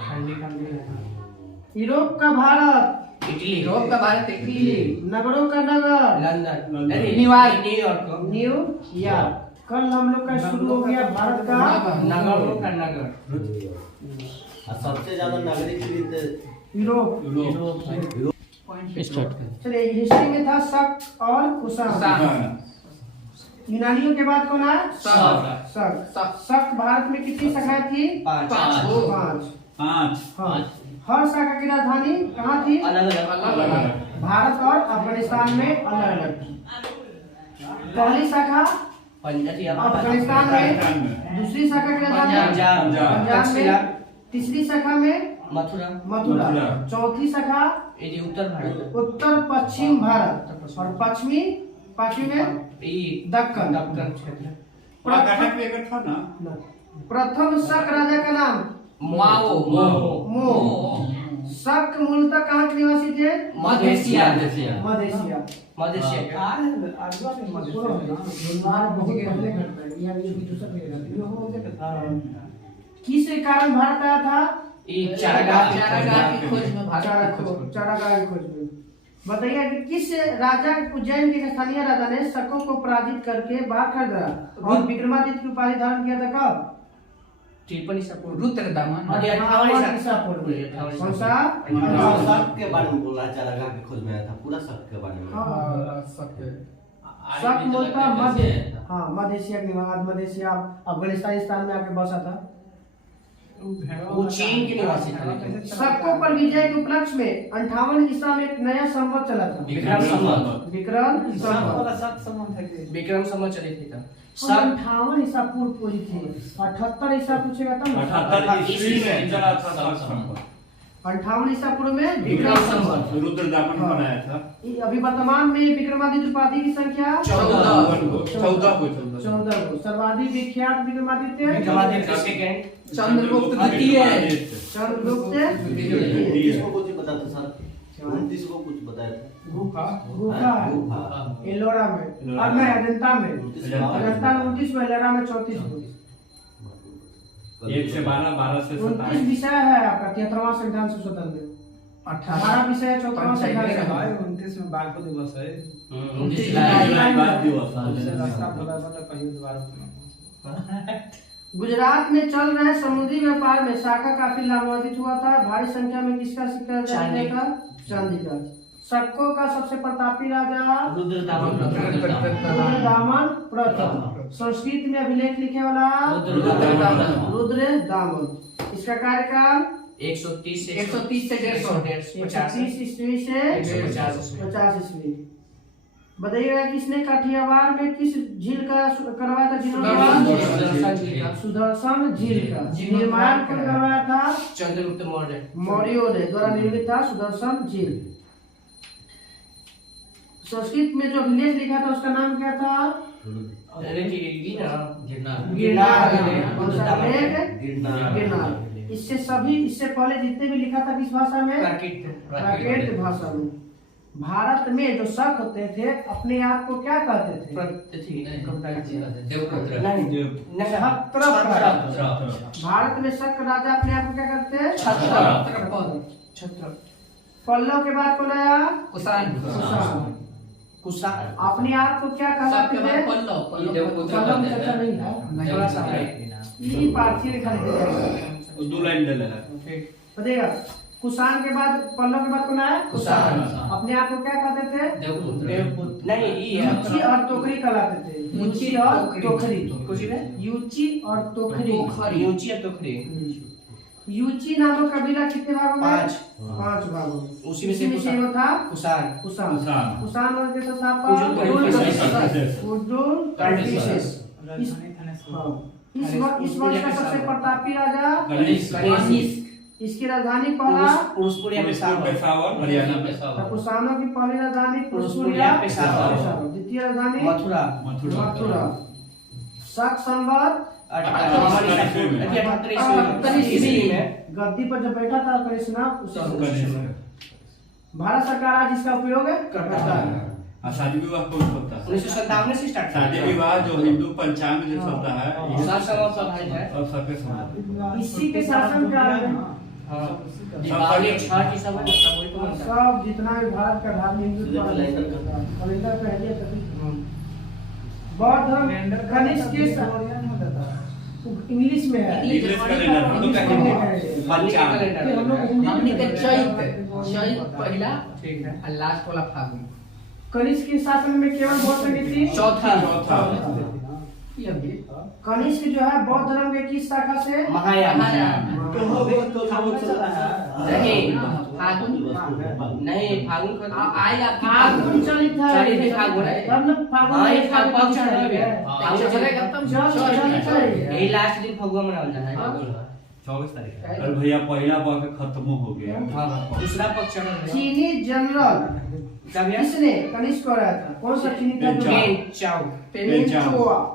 फंडी में। यूरोप का भारत? इटली यूरोप का भारत इटली। नगरों का नगर? London New York. न्यूयॉर्क। कल हम लोग का शुरू हो गया भारत का नगरों का नगर और सबसे ज्यादा नागरिक यूरोप। स्टार्ट चलिए हिस्ट्री में था शक और कुशाण। यूनानियों के बाद कौन आया? शक। शक। शक भारत में कितनी शाखाएं थी? 5 5। 5 हाँ। हर शाखा की राजधानी कहाँ थी? अलग अलग भारत और अफगानिस्तान में अलग अलग थी। पहली शाखा अफगानिस्तान में, दूसरी शाखा की राजधानी पंजाब में, तीसरी शाखा में मथुरा, चौथी शाखा उत्तर पश्चिम भारत और पांचवी में दक्कन क्षेत्र। कर्नाटक में एक था ना। प्रथम शक राजा का नाम मो। शक मूलतः कहाँ के निवासी थे? मध्य किस कारण भारत आया था? चारागाह की खोज में चारागाह की खोज में। बताइए कि किस राजा उज्जैन के स्थानीय राजा ने शकों को पराजित करके बाहर कर दिया और विक्रमादित्य की उपाधि धारण किया था? कब? 53 ईसा पूर्व। रुद्रदामन। कौन सा? शक के बारे में बोल रहा है, चारागाह की खोज में आया था, पूरा शक के बारे में। शक मूलतः मध्य एशिया के निवास, मध्य एशिया अफगानिस्तान में आके बसा था। वो चीन के निवासी थे। शकों पर विजय के उपलक्ष्य में 58 ईसा में एक नया संवत चला था। विक्रम संवत चले थे। 58 ईसा पूर्व पूरी थी। 78 ईसा पूछेगा तब 78 ईस्वी में चला था। 58 ईसा पूर्व में विक्रम संवत रुद्रदामन बनाया था। अभी वर्तमान में विक्रमादित्य उपाधि की संख्या 14 को। सर्वाधिक विख्यात विक्रमादित्य चंद्रगुप्त द्वितीय। इसको कुछ बता दो सर, 29 को कुछ बताया था। गुफा एलोरा में और मैं अजंता में 29 में, एलोरा में 34 को। 1 से 12 से 29 विषय है आपका 73वां संविधान संशोधन में। 18 विषय है 14वां संविधान। 29 में बाघ दिवस है। 29 गुजरात में चल रहे समुद्री व्यापार में शाखा काफी लाभान्वित हुआ था। भारी संख्या में किसका सिक्का जारी था? चांदी का। शकों का सबसे प्रतापी राजा रुद्रदामन प्रथम। संस्कृत में अभिलेख लिखे वाला रुद्रदामन। इसका कार्यकाल 130 से 130 ईस्वी से 150 ईस्वी। बताइएगा किसने काठियावाड़ में किस झील का करवाया था? सुदर्शन झील का निर्माण कौन करवाया था? चंद्रगुप्त मौर्यों ने द्वारा निर्मित था सुदर्शन झील। संस्कृत में जो अभिलेख लिखा था उसका नाम क्या था? गिरनार। इससे पहले जितने भी लिखा था किस भाषा में? प्राकृत भाषा में। भारत में जो शक होते थे अपने आप को क्या कहते थे? भारत में शक राजा अपने आप को क्या कहते थे? छत्र। पल्लव के बाद कौन आया? कुषाण। अपने आप को क्या कहते थे? पल्लव चर्चा नहीं है, ये पारसी लिखा है। 2 लाइन दे लेना। बताइएगा कुषाण के बाद पल्लव के बाद कौन आया? कुषाण। अपने आप को क्या कहते थे? देवपुत्र। नहीं ये यूची और तोखरी कहलाते थे। यूची और तोखरी। यूची और तोखरी। यूची नामक कबीला कितने भागों में? 5 भागों में। उसी में से वो था कुषाण। कुषाण और के संस्थापक इस वंश का सबसे प्रतापी राजा कनिष्क। इसकी राजधानी पहला पेशावर हरियाणा में। कुषाणों की पहली राजधानी पेशावर, द्वितीय राजधानी मथुरा। शक संवत 78 ईस्वी में गद्दी पर जब बैठा था कनिष्क। भारत सरकार आज इसका उपयोग करता है। शादी विवाह कौन होता है? 1957 से स्टार्ट। शादी विवाह जो हिंदू पंचांग जो चलता है और सबके समाज इसी के शासन काल में सब जितना भी भारत का धार्मिक कैलेंडर पहले बौद्ध धर्म कनिष्क के इंग्लिश में है। इंग्लिश कैलेंडर हम लोग का हिंदी पंचांग। हमने के चैत पहला और लास्ट वाला फागुन कनिष्क के शासन में केवल बौद्ध संघ थी। चौथा ये भी कनिष्क जो है बौद्ध धर्म के किस शाखा से? महायान। तो हो गया तो सब चल रहा है। नहीं फागुन नहीं फागुन का आई आपकी फागुन चलित है। चलित है फागुन है। मतलब फागुन हाँ, में ये फागुन फागुन चल रहा है। है। चलेगा तब चलित है। यही लास्ट दिन फगुआ मनावल जाता है। 24 तारीख है। अरे भैया पहला पक्ष खत्म हो गया। हाँ दूसरा पक्ष चढ़ रहा है। चीनी जनरल किसने कनिष्क को हराया था? कौन सा चीनी था? जो पेन चाओ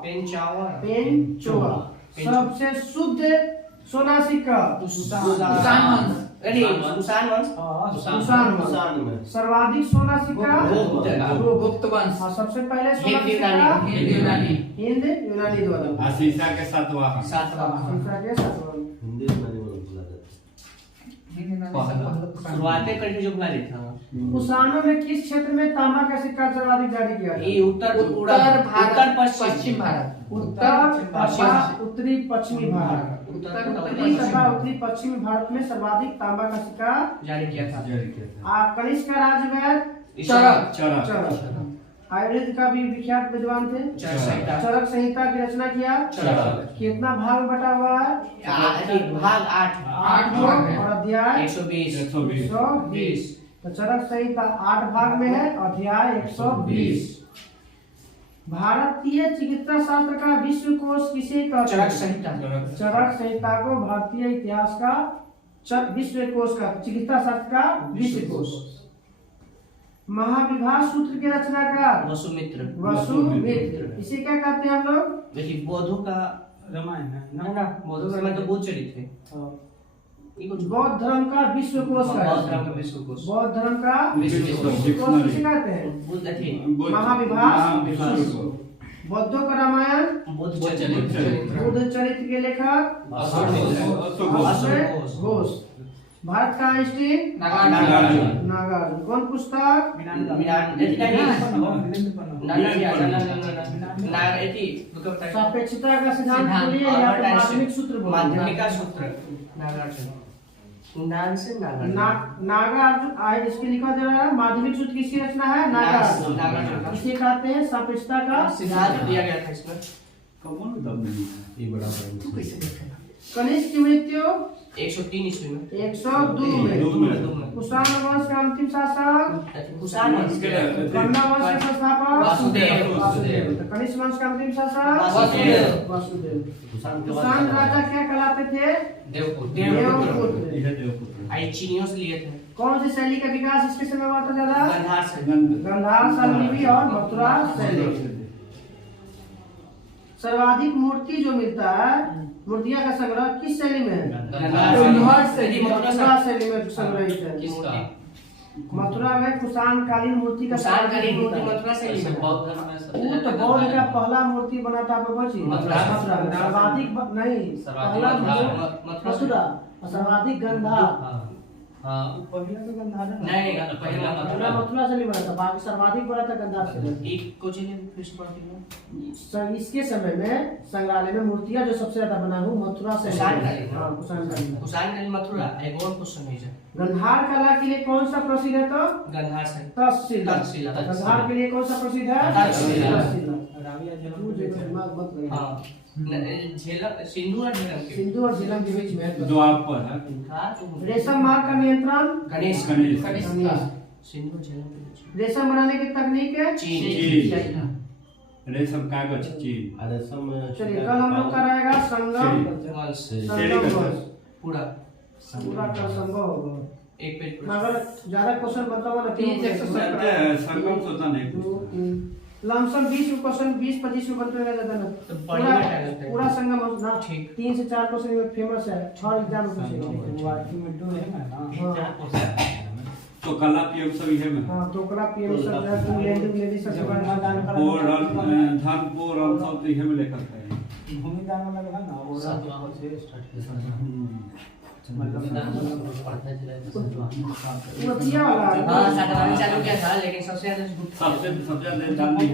पेंचुआ। पेंचुआ सबसे शुद्ध सोना सिक्का कुषाण वंश अरे कुषाण वंश कुषाण वंश। सर्वाधिक सोना सिक्का गुप्त वंश हाँ, सबसे पहले सोना हिंद सिक्का यूनानी हिंद यूनानी द्वारा। आशीषा के सातवाहन। सातवां संख्या के सातवां। हिंदी में नहीं बोला जाता। शुरुआती कंट्री जो बुला लेता है कुषाणों ने किस क्षेत्र में तांबा का सिक्का सर्वाधिक जारी किया था? ये उत्तर उत्तर पश्चिम पश्चिम भारत उत्तर तथा उत्तरी पश्चिमी भारत। उत्तर उत्तरी तथा उत्तरी पश्चिमी भारत में सर्वाधिक तांबा का सिक्का जारी किया था। जारी किया था। कनिष्क का राजवैद चरक चरक। चरक। आयुर्वेद का भी विख्यात विद्वान थे। चरक संहिता की रचना किया। चरक। कितना भाग बटा हुआ है? भाग 8 8 भाग है। और अध्याय 120 120। तो चरक संहिता 8 भाग में है, अध्याय 120। भारतीय चिकित्सा शास्त्र का विश्व कोश किसे कहते चरक हैं? संहिता चरक संहिता को भारतीय इतिहास का विश्व कोश का चिकित्सा शास्त्र का विश्व कोश। महाविभाग सूत्र के रचनाकार वसुमित्र वसुमित्र। इसे क्या कहते हैं हम लोग? देखिए बौद्धों का रामायण है ना ना बौद्धों का मतलब बुद्ध चरित्र है। ये कुछ बौद्ध धर्म का विश्व कोश का बौद्ध धर्म का विश्व कोश बौद्ध धर्म का विश्व कोश कोश किसे कहते हैं? बुद्ध थे महाविभाग। बौद्धों का रामायण बुद्ध चरित्र बुद्ध चरित्र के लेखक अशोक घोष। भारत का आइंस्टीन नागार्जुन नागार्जुन। कौन पुस्तक? सापेक्षता का सिद्धांत बोलिए या तो माध्यमिक सूत्र बोलिए। माध्यमिक का सूत्र नागार्जुन नागार्जुन आज इसके लिखा जा रहा है। माध्यमिक सूत्र किसकी रचना है? नागार्जुन। इसे कहते हैं सापेक्षता का सिद्धांत दिया गया था इसमें। कौन दम नहीं है। ये बड़ा पॉइंट। कनिष्क की मृत्यु 103 ईस्वी में 102 में। कुषाण वंश का अंतिम शासक कुषाण वंश के कन्या वंश के संस्थापक वासुदेव। तो कनिष्क वंश का अंतिम शासक वासुदेव। कुषाण राजा क्या कहलाते थे? देवपुत्र। यह देवपुत्र। आई चीनियों से लिए थे। कौन सी शैली का विकास इसके समय हुआ था ज्यादा? गंधार से गंधार शैली और मथुरा शैली। सर्वाधिक मूर्ति जो मिलता है मूर्तियां का संग्रह किस शैली में है? गंधार शैली मथुरा शैली में संग्रहित है। किसका मथुरा में कुषाण कालीन मूर्ति का कुषाण कालीन मूर्ति मथुरा शैली में बौद्ध धर्म में सबसे वो तो ज्यादा बौद्ध का गंधार। पहला मूर्ति बना था बची मथुरा। मथुरा में। सर्वाधिक नहीं पहला मथुरा। मथुरा और सर्वाधिक गंधार हाँ पहला तो गंधार है। नहीं पहला पहला मथुरा मथुरा से नहीं बना था, बाकी सर्वाधिक बना था गंधार से। एक कुछ नहीं फिर से पढ़ती हूँ। इसके समय में संग्रहालय में मूर्तियां जो सबसे ज्यादा बना हुआ मथुरा से। कुषाण कालीन। हाँ, कुषाण कालीन। कुषाण कालीन मथुरा एक और क्वेश्चन है इधर। गंधार कला के लिए कौन सा प्रसिद्ध है? तो गंधार से तक्षशिला। तक्षशिला। गंधार के लिए कौन सा प्रसिद्ध है? तक्षशिला। राविया जन्म तू जो दिमाग मत लगा। हाँ झेलम सिंधु और झेलम के सिंधु और झेलम के बीच में द्वापर है। था तो रेशम मार्ग का नियंत्रण गणेश गणेश। सिंधु और झेलम के बीच रेशम बनाने की तकनीक है चीन रेशम कागज चीन। चलिए कल हम लोग का रहेगा संगम वंश संगम वंश। पूरा पूरा का संभव होगा एक पेज पर अगर ज्यादा क्वेश्चन बताओ ना तीन एक सौ संगम सोता नहीं दो, तीन। लमसम 20 क्वेश्चन 20-25 में बनते रहता था ना। तो पढ़ने में टाइम लगता है। पूरा संगम वंश ना ठीक। 3 से 4 क्वेश्चन में फेमस है। हर एग्जाम में पूछेगा। हाँ तो कला पीएम सब यह में। हाँ टोकरा पीएम सब है तुम लेडी सब और धान पोर और सब तो यह में लेकर आए। भूमि दान वाला है ना वो सातवां से स्टार्ट किया। वो दिया वाला हाँ सातवां चालू किया था लेकिन सबसे ज्यादा सबसे जानने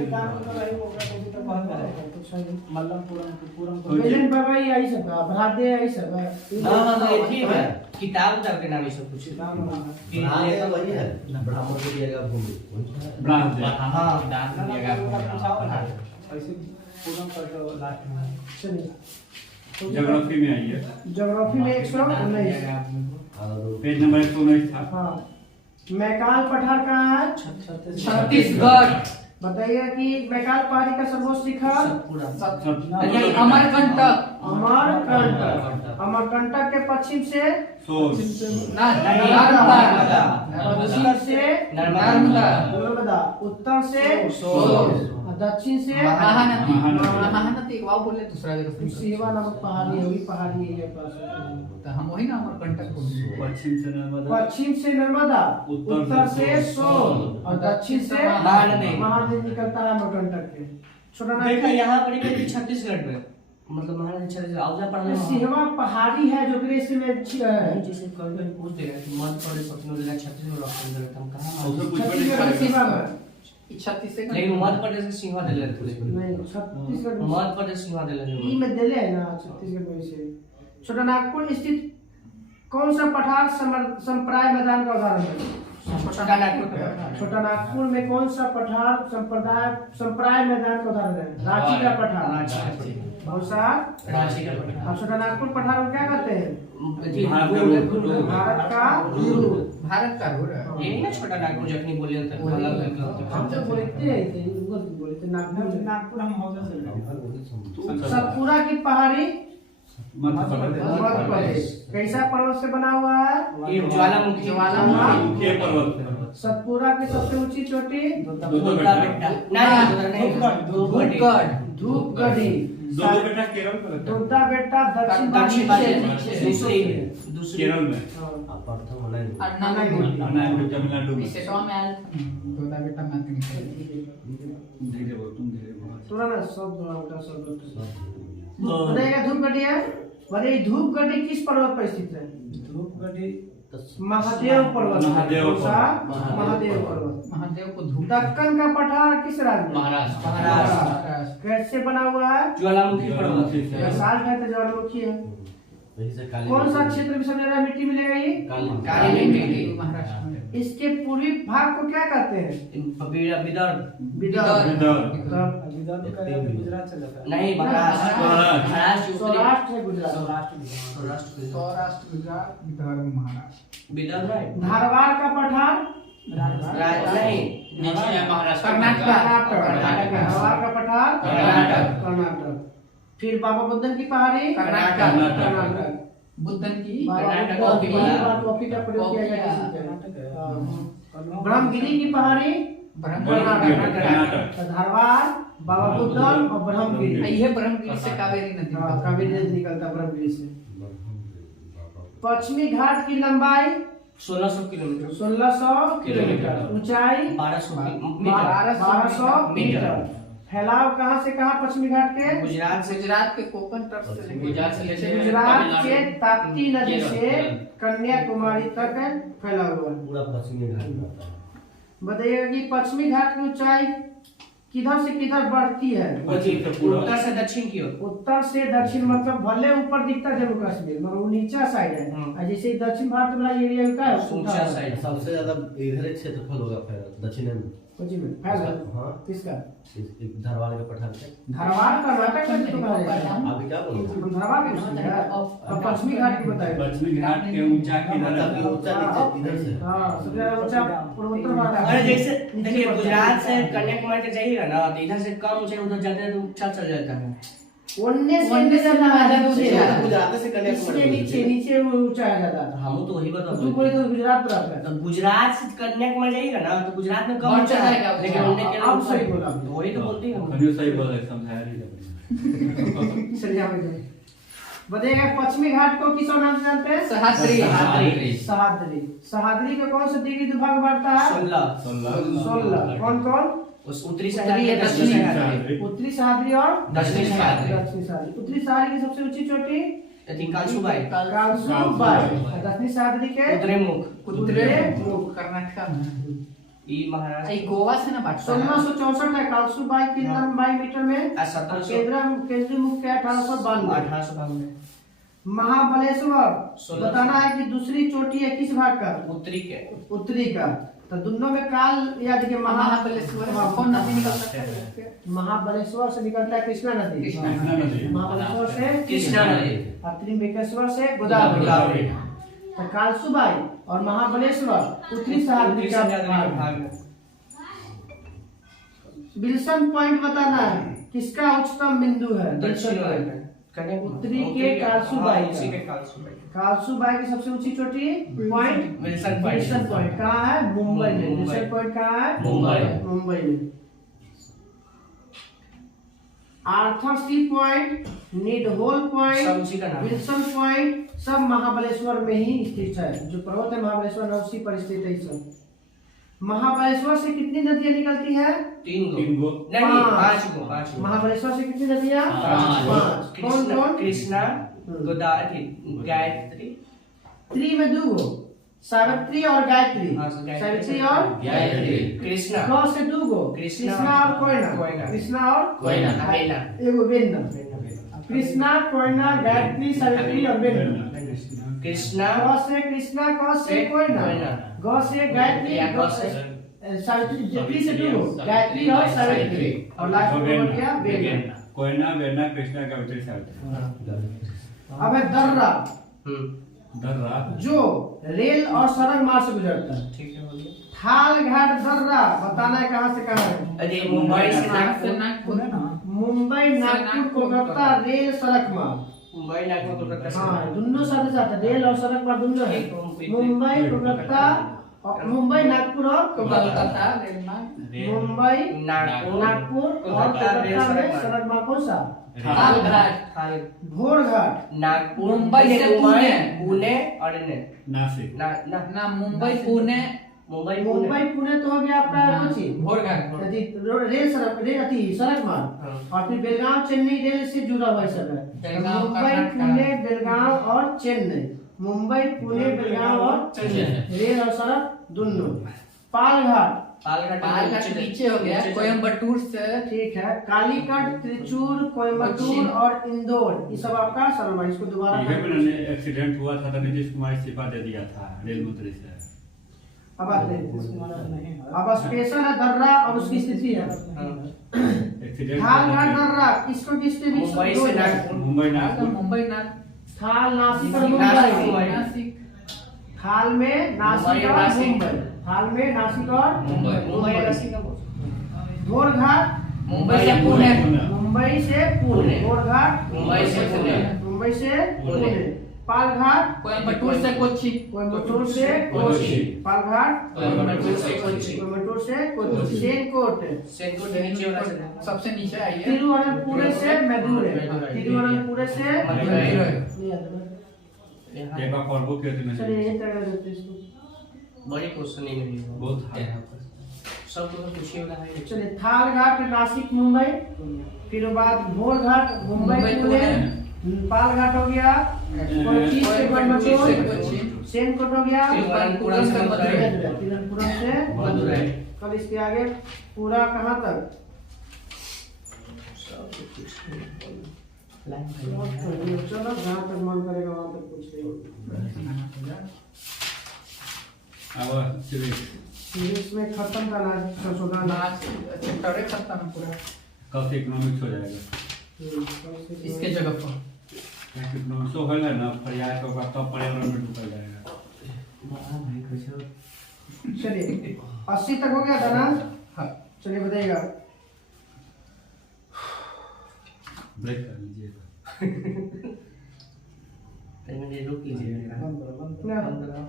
बेलन बाबा ही आई सब भरादे आई सब हाँ ये ठीक है किताब उतार के नाम ये सब कुछ वही है ब्राह्मण को दिएगा भूमि हाँ ज्योग्राफी में आई है, ज्योग्राफी में 119 पेज नंबर 119 था। हाँ मैकाल पठार कहाँ है? छत्तीसगढ़। बताइए कि मैकाल पहाड़ी का सर्वोच्च शिखर अमरकंटक। अमरकंटक के पश्चिम से नर्मदा। पश्चिम से नर्मदा, उत्तर से दक्षिण से महानदी। वाव बोले दूसरा जगह सिहवा नामक पहाड़ी है, वही पहाड़ी है पास। तो हम वही ना अमरकंटक बोले। पश्चिम से नर्मदा, उत्तर से सोन और दक्षिण से महानदी निकलता है अमरकंटक के। छोटा देखा यहाँ पर भी छत्तीसगढ़ में मतलब महाराज छत्तीसगढ़ औजा पढ़ने सिहवा पहाड़ी है जो कृषि में जैसे कभी पूछ देगा कि मध्य प्रदेश पश्चिम बंगाल छत्तीसगढ़ ऑप्शन दे हम कहां छत्तीसगढ़ सिहवा में छत्तीसगढ़ लेकिन मध्य प्रदेश से सिंहवा दिले थे नहीं, छत्तीसगढ़ मध्य प्रदेश सिंहवा दिले ई में दिले है ना छत्तीसगढ़ में से। छोटा नागपुर स्थित कौन सा पठार संप्राय मैदान का उदाहरण है? छोटा नागपुर में कौन सा पठार संप्राय मैदान का उदाहरण है? रांची का पठार। कौन सा? रांची का पठार। छोटा नागपुर पठार को क्या कहते हैं? भारत का यही ना छोटा नागपुर जखनी बोले थे हम तो बोलते हैं नागपुर हम सतपुरा की पहाड़ी मध्य प्रदेश कैसा पर्वत से बना हुआ है? ये ज्वालामुखी पर्वत। सतपुरा की सबसे ऊंची चोटी धूपगढ़ी। केरल में दुर्गा बेटा दक्षिण दूसरी केरल में प्रथम होना है तमिलनाडु में। धीरे बोल तुम धीरे बोल। सुना ना सब बताइएगा धूपगढ़ी है। बताइए धूपगढ़ी किस पर्वत पर स्थित है? धूपगढ़ी महादेव पर्वत। महादेव पर्वत। महादेव को दक्कन का पठार किस राज्य में? महाराष्ट्र कैसे बना हुआ है? ज्वालामुखी पर्वत साल कहते ज्वालामुखी है। कौन सा क्षेत्र में सबसे ज्यादा मिट्टी मिलेगा? ये काली मिट्टी महाराष्ट्र में। इसके पूर्वी भाग को क्या कहते हैं? विदर्भ नहीं महाराष्ट्र सौराष्ट्र है गुजरात। सौराष्ट्र गुजरात विदर्भ महाराष्ट्र। विदर्भ नहीं धारवाड़ का पठार नहीं नीचे है महाराष्ट्र धारवाड़ का पठार कर्नाटक। फिर बाबा बुद्धन की पहाड़ी कर्नाटक। बुद्धन की कॉफी का प्रयोग किया गया है। ब्रह्मगिरी की पहाड़ी कर्नाटक। धारवाड़, बाबा बुद्धन और ब्रह्मगिरी। ये ब्रह्मगिरी से कावेरी नदी कावेरी नदी निकलता ब्रह्मगिरी से। पश्चिमी घाट की लंबाई 1600 किलोमीटर 1600 किलोमीटर, ऊंचाई 1200 मीटर। फैलाव कहाँ से कहाँ पश्चिमी घाट के? गुजरात के कोकण तट से गुजरात से गुजरात के ताप्ती नदी से कन्याकुमारी तक फैला हुआ है। पूरा पश्चिमी घाट में आता है। बताइएगा कि पश्चिमी घाट की ऊंचाई किधर से किधर बढ़ती है? उत्तर से दक्षिण की ओर। उत्तर से दक्षिण मतलब भले ऊपर दिखता है जम्मू कश्मीर मगर वो नीचा साइड है। और जैसे दक्षिण भारत वाला एरिया का है ऊंचा साइड सबसे ज्यादा इधर क्षेत्रफल होगा दक्षिण में। हाँ किसका? धारवाड़ का पठार से। धारवाड़ कर्नाटक में तो कहा जाता है। अभी क्या बोल रहे हैं? धारवाड़ के और पश्चिमी घाट की बताइए। पश्चिमी घाट के ऊंचा किधर है? ऊंचा नीचे इधर से। हाँ सबसे ज्यादा ऊंचा पूर्वोत्तर भारत है। अरे जैसे देखिए गुजरात से कन्याकुमारी तक जाइएगा ना तो इधर से कम ऊंचाई उधर जाते हैं तो ऊंचा चल जाता है। गुजरात से गुजरात से कन्याकुमारी नीचे ऊंचा आ जाता है। हम तो वही बता तू बोले तो गुजरात पर आता है। तो गुजरात से कन्याकुमारी जाइएगा ना तो गुजरात में कम ऊंचा है लेकिन उनने के आप सही बोला। तो वही तो बोलते हैं हम। खनियो सही बोल रहे समझाया नहीं जब। चलिए आगे जाइए। बताइएगा पश्चिमी घाट को किस नाम से जानते हैं? सह्याद्री। सह्याद्री का कौन सा डिग्री विभाग बढ़ता है? 16। कौन कौन? उस उत्तरी सह्याद्री उत्तरी सह्याद्री और दक्षिणी सह्याद्री। उत्तरी सह्याद्री की सबसे ऊंची चोटी अथी कालसुबाई कालसुबाई दक्षिणी सह्याद्री के कुद्रेमुख कुद्रेमुख कर्नाटक में। ई महाराष्ट्र ये गोवा से ना बात 1664 है कालसुबाई की लंबाई मीटर में, 1700 केंद्रीय मुख्य 1892। 1892 महाबलेश्वर 1600 बताना है कि दूसरी चोटी है किस भाग का? उत्तरी के उत्तरी का। तो दोनों में काल याद के महाबलेश्वर से कौन नदी निकलता है? महाबलेश्वर से निकलता है कृष्णा नदी, कृष्णा नदी। महाबलेश्वर से कृष्णा नदी और त्रिम्बकेश्वर से गोदावरी। तो कालसुबाई और महाबलेश्वर उत्तरी सह्याद्री का भाग है। विल्सन पॉइंट बताना है किसका उच्चतम बिंदु है? दक्षिण उत्तरी के कालसुबाई का। उसी के कालसुबाई कालसुबाई की सबसे ऊंची चोटी पॉइंट विल्सन विल्सन पॉइंट कहाँ है? मुंबई में। विल्सन पॉइंट कहाँ है? मुंबई में। आर्थर सी पॉइंट, निडहोल सब पॉइंट, उसी का नाम है। विल्सन पॉइंट सब महाबलेश्वर में ही स्थित है। जो पर्वत है महाबलेश्वर में उसी पर स्थित है। सब महाबलेश्वर से कितनी नदियां निकलती है? 3 गो तीन गो। नहीं 5 गो महाबलेश्वर से कितनी नदियां? पांच। 5। कौन कौन? कृष्णा गोदावरी गायत्री त्रि में 2 गो, सावित्री और गायत्री। हाँ, तो गायत्री। सावित्री और गायत्री। कृष्णा क से 2 गो, कृष्णा कृष्णा और कोयना। कोयना। कृष्णा और कोयना। वेना एगो वेन्ना। कृष्णा, कोयना, गायत्री, सावित्री और वेन्ना। कृष्णा क से कृष्णा, क से कोयना, ग से गायत्री, ग से सावित्री। त्री से 2 गो, गायत्री और सावित्री। और लास्ट में बन गया वेन्ना। कोयना, वेना, कृष्णा, गायत्री, सावित्री। अब है दर्रा, दर्रा जो रेल और सड़क मार्ग से गुजरता है। ठीक है बोलिए। थाल घाट दर्रा बताना है कहाँ से कहाँ है? अरे मुंबई से नागपुर नागपुर है ना। मुंबई, नागपुर, कोलकाता रेल सड़क मार्ग। मुंबई नागपुर कोलकाता से हाँ, दोनों साथ साथ है। रेल और सड़क मार्ग दोनों है। मुंबई, कोलकाता और मुंबई, नागपुर और कोलकाता। कोलकाता रेलमार्ग। मुंबई, नागपुर नागपुर और कोलकाता रेल कोलकाता में सड़क मार्ग। सड़क मार्ग कौन सा? थालघाट। घोड़ घाट। नागपुर मुंबई से पुणे। पुणे और नासिक। ना मुंबई पुणे मुंबई मुंबई, पुणे तो हो गया आपका कोची भोरघाट। यदि रेल सड़क, रेल अति सड़क मार्ग। और फिर बेलगांव, चेन्नई रेल से जुड़ा हुआ सब है। बेलगांव, मुंबई, कर्नाटक। पुणे, बेलगांव और चेन्नई। मुंबई, पुणे, बेलगांव और रेल और सड़क दोनों। पालघाट, पालघाट पीछे हो गया। कोयम्बटूर से ठीक है। कालीकट, त्रिचूर, कोयम्बटूर और इंदौर, ये सब आपका सड़क मार्ग। इसको दोबारा इधर में मैंने एक्सीडेंट हुआ था तो नीतीश कुमार इस्तीफा दे दिया था रेल मंत्री से। अब आते हैं। अब स्पेशल है दर्रा और उसकी स्थिति है। एक्सीडेंट थालघाट दर्रा किसको किसके बीच मुंबई से नागपुर। मुंबई नागपुर। मुंबई नाग थाल, नासिक और नासिक, मुंबई। मुंबई। नासिक। थाल में नासिक मुंबई और और नासिक। मुंबई। थाल में नासिक और मुंबई नासिक का बोल। घोड़घाट मुंबई से पुणे। मुंबई से पुणे। घोड़घाट मुंबई से पुणे। मुंबई से पुणे। पालघाट कोयम्बटूर से कोच्चि। कोयम्बटूर से कोच्चि। पालघाट कोयम्बटूर से कोच्चि। कोयम्बटूर से कोच्चि। सेनकोट सेनकोट नीचे वाला से सबसे नीचे आई है। तिरुवनंतपुरम से मदुरै। तिरुवनंतपुरम से मदुरै। एक बार फॉरवर्ड किया तो चलिए नहीं यहीं तक रख देते हैं इसको। बड़ी क्वेश्चन ही नहीं है बहुत हार्ड है। सब तो पूछिए वाला है। चलिए थालघाट नासिक मुंबई, फिर बाद घोड़घाट मुंबई पुणे, पालघाट हो गया, कोच्चि से कोयम्बटूर, सेनकोट हो गया, तिरुवनंतपुरम से मदुरै। तिरुवनंतपुरम से मदुरै। कल इसके आगे पूरा कहाँ तक? चलो जहाँ तक मन करेगा वहाँ तक पूछ लेंगे। अब चलिए सीरीज में खत्म करना है संशोधन। चैप्टर खत्म है पूरा कल से इकोनॉमिक्स हो जाएगा। इसके जगह पर। इकोनॉमिक्स हो गया ना पर्याय तो तब पर्यावरण में ढुक जाएगा। चलिए 80 तक हो गया था ना? हाँ। चलिए बताइएगा। ब्रेक कर लीजिएगा। मुझे रोक लीजिए ना ना ना बताइएगा।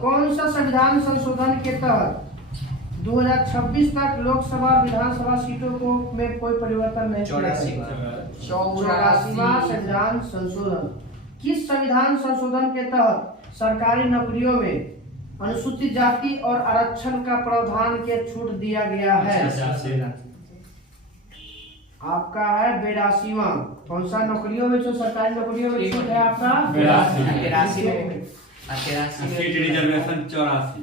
कौन सा संविधान संशोधन के तहत 2026 तक लोकसभा विधानसभा सीटों को में कोई परिवर्तन नहीं किया गया? 84वां संविधान संशोधन। किस संविधान संशोधन के तहत सरकारी नौकरियों में अनुसूचित जाति और आरक्षण का प्रावधान के छूट दिया गया है? आपका है 82वां। कौन सा नौकरियों में जो सरकारी नौकरियों में छूट है आपका 83 में 83 सीट रिजर्वेशन 84।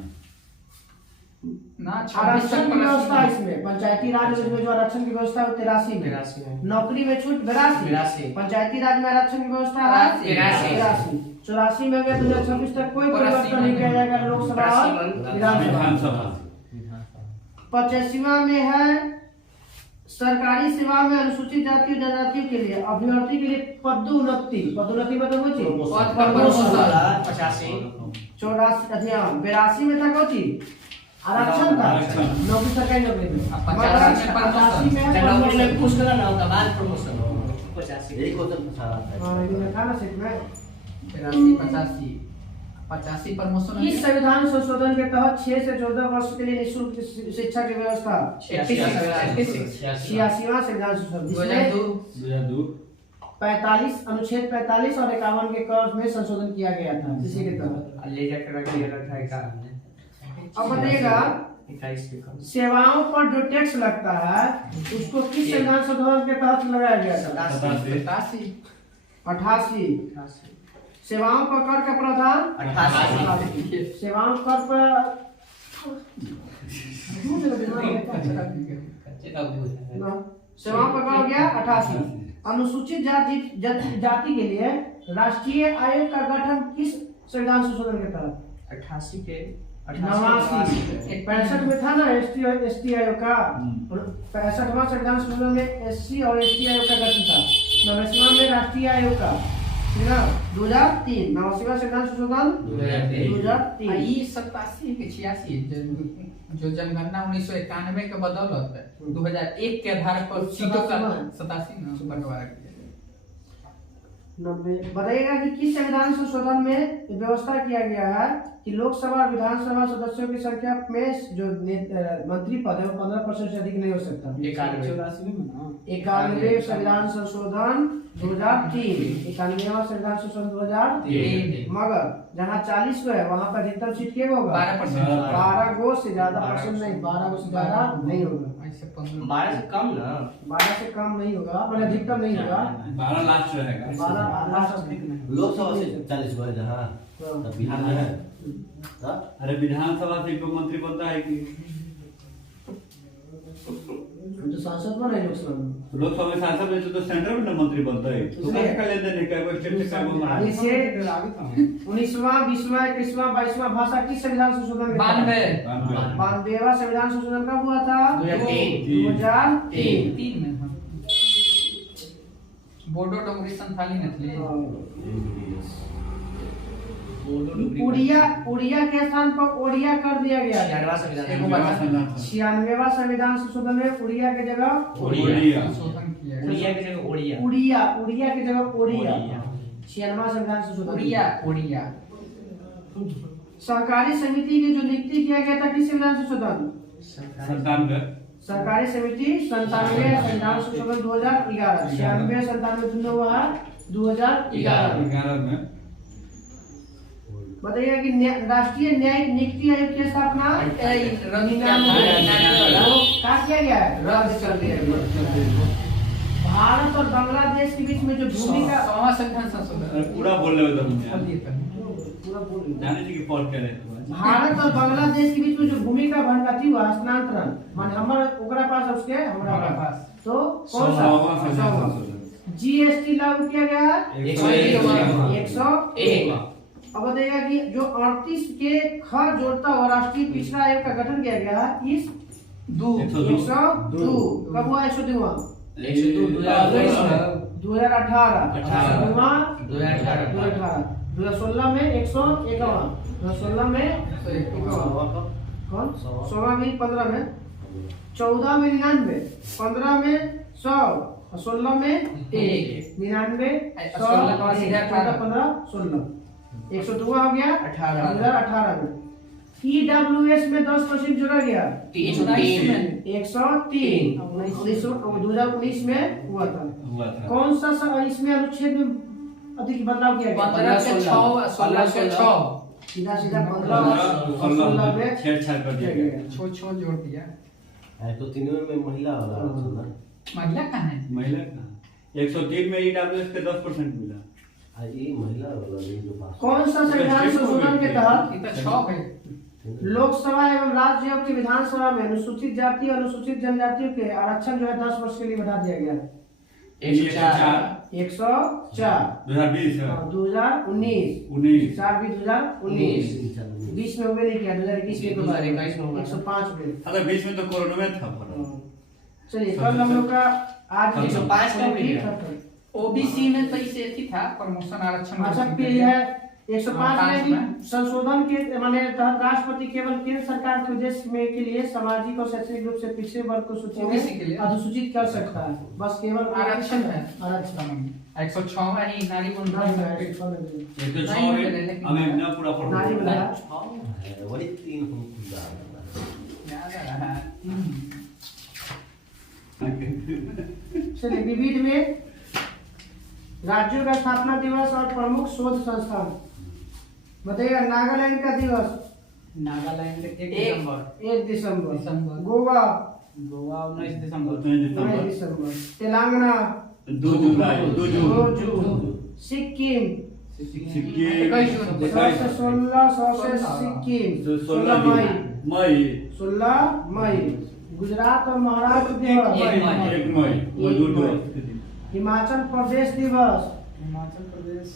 ना आरक्षण की व्यवस्था इसमें पंचायती राज में जो आरक्षण की व्यवस्था है 83 में, 83 में। नौकरी में छूट 82, पंचायती राज में आरक्षण की व्यवस्था है 83, 84 में अगर 2026 तक कोई परिवर्तन नहीं किया जाएगा लोकसभा और विधानसभा। 85वां में है सरकारी सेवा में अनुसूचित जाति और जनजाति के लिए अभ्यर्थी के लिए पदोन्नति। पदोन्नति मतलब होची प्रमोशन 85 84 82 में था कोची आरक्षण था नौकरी सरकारी नौकरी में। 85 में नौकरी में कुछ करा ना उसके बाद प्रमोशन 85 यही क्वेश्चन पूछा रहा था। हां ये लिखा ना सेट में 85 85 प्रमोशन। इस संविधान संशोधन के तहत 6 से 14 वर्ष के लिए निःशुल्क शिक्षा की व्यवस्था 86वां संविधान संशोधन जिसमें 2002 45 अनुच्छेद 45 और 51 के क्रम में संशोधन किया गया था इसी के तहत ले जाकर रख दिया था का अब बताइएगा 21 के कम सेवाओं पर जो टैक्स लगता है उसको किस संविधान संशोधन के तहत लगाया गया था 88 सेवाओं पर कर का प्रावधान 88 सेवाओं कर पर सेवाओं पर कर हो गया 88 अनुसूचित जाति के लिए राष्ट्रीय आयोग का गठन किस संविधान संशोधन के तहत 88 के 65 में था ना एसटी आयोग का 65वां संविधान संशोधन में एससी और एसटी आयोग का गठन था 89वां में राष्ट्रीय आयोग का 2003 89वां संविधान संशोधन 2003 ई 87 के 86 जो जनगणना 1991 के बदौलत 2001 के आधार पर सीटों का 87 ना बंटवारा किया। 90 बताइएगा कि किस संविधान संशोधन में व्यवस्था किया गया है कि लोकसभा और विधानसभा सदस्यों की संख्या में जो मंत्री पद है वो 15% से अधिक नहीं हो सकता। 91 संविधान संशोधन 2003 91वां संविधान संशोधन 2003 मगर जहाँ 40 को है वहाँ पर अधिकतम सीट क्या होगा 12 गो से ज्यादा परसेंट नहीं 12 गो से ज्यादा नहीं होगा 12 से कम ना 12 से कम नहीं होगा मतलब अधिकतम नहीं होगा 12 लाख रहेगा 12 लाख लोकसभा से 40 बढ़ जहाँ तब बिहार में है तब अरे विधानसभा से कोई मंत्री बनता है कि जो सांसद बने लोकसभा लोकसभा में सांसद में तो सेंट्रल में ना मंत्री बनता है तो कैसे का लेन देन है क्या कोई स्टेट से क्या वो मारा इसे 19वां 20वां 21वां 22वां भाषा किस संविधान संशोधन में 92वां संविधान संशोधन कब हुआ था 2003 में बोडो डोंगरी संथाली नस्ली उड़िया के स्थान पर ओडिया कर दिया गया 96वां संविधान संशोधन में उड़िया के जगह उड़िया के जगह ओडिया उड़िया के जगह ओडिया 96वां संविधान संशोधन ओडिया सहकारी समिति की जो नियुक्ति किया गया था किस संविधान संशोधन 97 सहकारी समिति 97 संविधान संशोधन 2011 96 97 दोनों हुआ 2011 में बताइएगा कि राष्ट्रीय न्यायिक नियुक्ति आयोग की स्थापना क्या किया गया है रद्द कर दिया गया। भारत और बांग्लादेश के बीच में जो भूमिका संविधान संशोधन पूरा बोल रहे हो तुम पूरा बोल जाने जी की पॉट कर रहे हो भारत और बांग्लादेश के बीच में जो भूमिका भंगाती हुआ हस्तांतरण माने हमर ओकरा पास उसके हमरा पास तो कौन सा जीएसटी लागू किया गया 101 अब बताइएगा कि जो 38 के ख जोड़ता हुआ राष्ट्रीय पिछड़ा आयोग का गठन किया गया इस 102 कब हुआ 102 2018 में 151 2016 में 151 कौन 16 में 15 में 14 में 99 15 में 100 16 में 1 99 100 14 15 16 102 हो गया 2018 में EWS में 10% जोड़ा गया 103 2019 में हुआ था कौन सा इसमें अनुच्छेद में अधिक बदलाव किया गया 15 सीधा सीधा 15 में छेड़छाड़ कर दिया गया जोड़ दिया तो तीनों में महिला वाला महिला कहाँ है? महिला का 103 में ईडब्ल्यूएस के 10% मिला। ये महिला वाला नहीं जो पास कौन सा संविधान संशोधन के तहत ये तो 6 है। लोकसभा एवं राज्यों की विधानसभा में अनुसूचित जाति और अनुसूचित जनजातियों के आरक्षण जो है 10 वर्ष के लिए बढ़ा दिया गया है? 104 2020 है। 2019 4 भी 2019 20 में हो गया नहीं क्या 2021 के 2021 में होगा। 105 में। अगर 20 में तो कोरोना में था फर्क। चलिए कल हम लोग का आज 105 का भी ठीक है। था। ओबीसी में तो इसे थी था प्रमोशन आरक्षण। अच्छा फिर है 105 में संशोधन के माने तहत राष्ट्रपति केवल केंद्र सरकार के उद्देश्य में के लिए सामाजिक और शैक्षणिक रूप से पिछड़े वर्ग को सूची ओबीसी के लिए में अधिसूचित कर सकता है। बस केवल आरक्षण है। आरक्षण 106 में ही नारी नारी ये तो 6 है। हमें ना पूरा नारी फॉर्म वाला वही 3 हम खुदा याद आ रहा है। चलिए विविध में राज्यों का स्थापना दिवस और प्रमुख शोध संस्थान बताइएगा। नागालैंड का दिवस नागालैंड 1 दिसंबर। 1 दिसंबर। गोवा गोवा 19 दिसंबर। 9 दिसंबर। तेलंगाना 2 जुलाई 2 2 जून। जून। सिक्किम सिक्किम 21 जून। 16 से सिक्किम 16 मई 16 मई। गुजरात और महाराष्ट्र दिवस 1 मई वो 2 दिवस के दिन। हिमाचल प्रदेश दिवस हिमाचल प्रदेश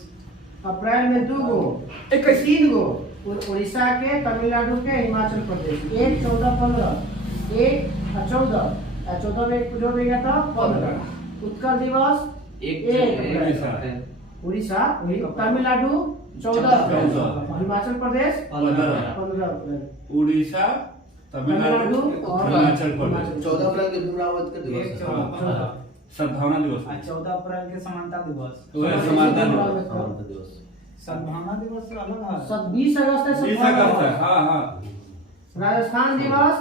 अप्रैल में 2 गो 3 गो उड़ीसा के, तमिलनाडु के, हिमाचल प्रदेश 1 14 15 1 और 14 में जो भी गया था 15। उत्कल दिवस 1 उड़ीसा तमिलनाडु 14 हिमाचल प्रदेश 15 अप्रैल। उड़ीसा तमिलनाडु और हिमाचल प्रदेश 14 अप्रैल के भीम रावत का दिवस है। 14 सद्भावना दिवस। 14 अप्रैल के समानता दिवस। वो है समानता समानता दिवस। सद्भावना दिवस से अलग है। 20 अगस्त है 20 अगस्त है। हाँ हाँ। राजस्थान दिवस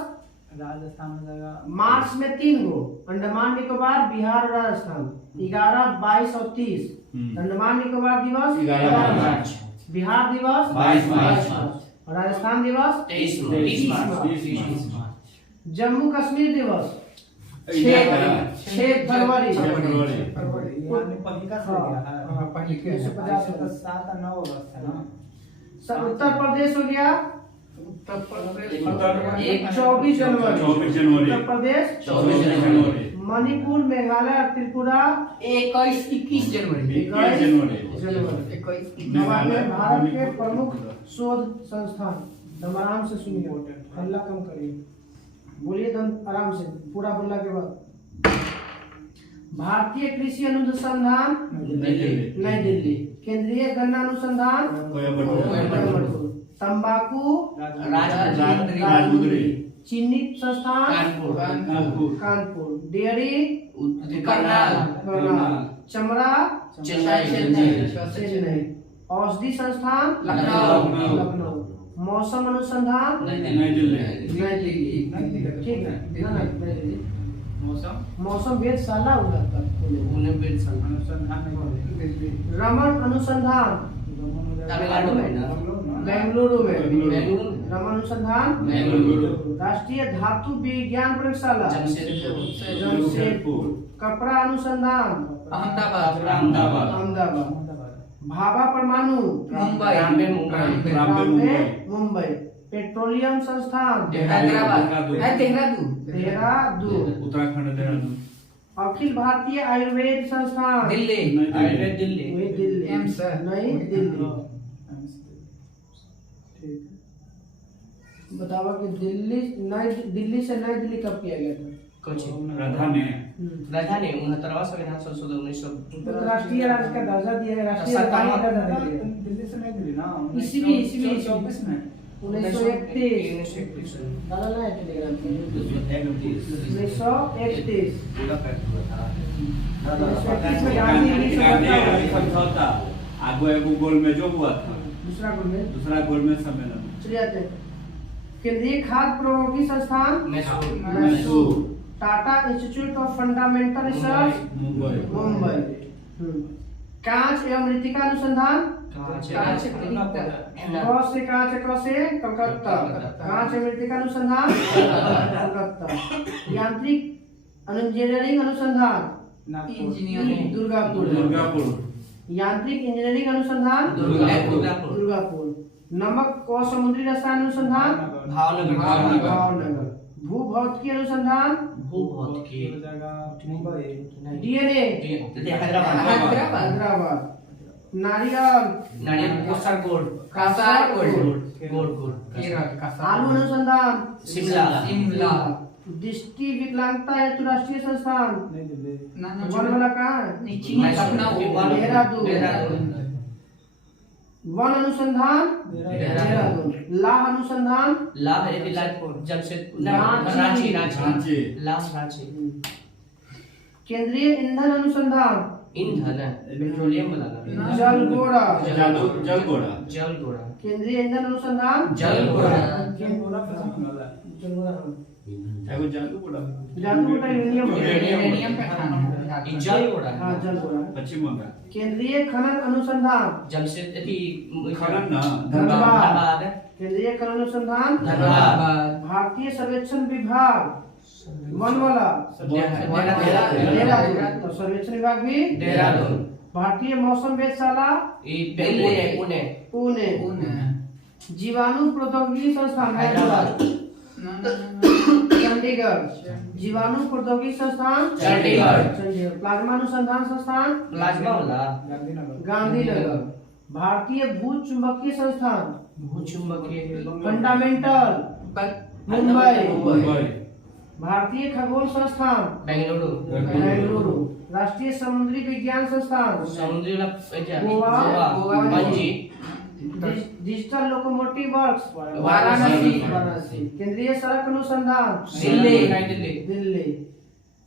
राजस्थान में जगह मार्च में 3 गो अंडमान निकोबार, बिहार और राजस्थान 11, 22 और 30। अंडमान निकोबार दिवस 11 मार्च। बिहार दिवस 22 मार्च। और राजस्थान दिवस 23 मार्च। जम्मू कश्मीर दिवस 6 फरवरी। यानी पहिका से गया है। हाँ, पहले के 1950 7 और 9 अगस्त है ना। उत्तर प्रदेश हो गया उत्तर प्रदेश 24 जनवरी। 24 जनवरी। उत्तर प्रदेश 24 जनवरी। मणिपुर, मेघालय और त्रिपुरा 21 जनवरी। 21 जनवरी। 21 हमारे भारत के प्रमुख शोध संस्थान। दम आराम से सुनिए, हल्ला कम करिए, बोलिए दम आराम से, पूरा बोलने के बाद। भारतीय कृषि अनुसंधान नई दिल्ली। केंद्रीय गन्ना अनुसंधान कोयम्बटूर। तंबाकू राजमुंदरी। चीनी संस्थान कानपुर। कानपुर। डेयरी करनाल। चमड़ा चेन्नई। औषधि संस्थान लखनऊ। मौसम अनुसंधान नई दिल्ली। नई दिल्ली। ठीक है ना, नई दिल्ली। मौसम मौसम वेधशाला उधर तक। अनुसंधान में रमन अनुसंधान तमिलनाडु में ना। बेंगलुरु में। बेंगलुरु। रमन अनुसंधान बेंगलुरु। राष्ट्रीय धातु विज्ञान प्रयोगशाला जमशेदपुर। कपड़ा अनुसंधान अहमदाबाद। अहमदाबाद। भाभा परमाणु मुंबई। मुंबई। पेट्रोलियम संस्थान देहरादून। देहरादून। उत्तराखंड देहरादून। अखिल भारतीय आयुर्वेद संस्थान दिल्ली। दिल्ली। नई दिल्ली। एम्स है। नई दिल्ली। बतावा कि दिल्ली से नई दिल्ली कब किया गया था? राजधानी राजधानी 69वां संविधान संशोधन 1900। राष्ट्रीय राज्य का दर्जा दिया है, राष्ट्रीय राजधानी का दर्जा दिया है। दिल्ली से नई दिल्ली ना। ईस्वी 24 में 1931 डाला ना है टेलीग्राम पे। 1931 पूरा फैक्ट हुआ था। 1931 में गांधी समझौता आगो एगो गोल में जो हुआ था। दूसरा गोल में सम्मेलन। चलिए आते हैं। केंद्रीय खाद्य प्रौद्योगिकी संस्थान Mysore. Mysore. Tata institute of fundamental research Mumbai. कांच एवं मृतिका अनुसंधान क से कलकत्ता। कांच एवं मृतिका अनुसंधान कलकत्ता। यांत्रिक इंजीनियरिंग अनुसंधान इंजीनियरिंग दुर्गापुर। यांत्रिक इंजीनियरिंग अनुसंधान दुर्गापुर। नमक और समुद्री रसायन अनुसंधान भावनगर। भूभौतिकी अनुसंधान डीएनए हैदराबाद। नारियल आलू अनुसंधान शिमला। दृष्टि विकलांगता हेतु राष्ट्रीय संस्थान वन वाला कहाँ है? देहरादून। वन अनुसंधान देहरादून। लाह अनुसंधान केंद्रीय ईंधन अनुसंधान पेट्रोलियम बनाना जलगोड़ा। जलगोड़ा केंद्रीय ईंधन अनुसंधान एगो जादूगोड़ा यूरेनियम पे खाना जलगोड़ा हाँ जलगोड़ा। पश्चिम बंगाल केंद्रीय खनन अनुसंधान जल से खनन ना धनबाद। केंद्रीय खनन अनुसंधान धनबाद। भारतीय सर्वेक्षण विभाग वन वाला देहरादून। तो सर्वेक्षण विभाग भी देहरादून। भारतीय मौसम वेधशाला पुणे। जीवाणु प्रौद्योगिकी संस्थान हैदराबाद। चंडीगढ़। जीवाणु प्रौद्योगिकी संस्थान चंडीगढ़। प्लाज्मा अनुसंधान संस्थान प्लाज्मा वाला गांधीनगर। भारतीय भूचुंबकीय संस्थान भूचुंबकीय फंडामेंटल मुंबई। भारतीय खगोल संस्थान बेंगलुरु। राष्ट्रीय समुद्री विज्ञान संस्थान समुद्री Goa. Panaji. Digital locomotive works Varanasi. केंद्रीय सड़क अनुसंधान दिल्ली।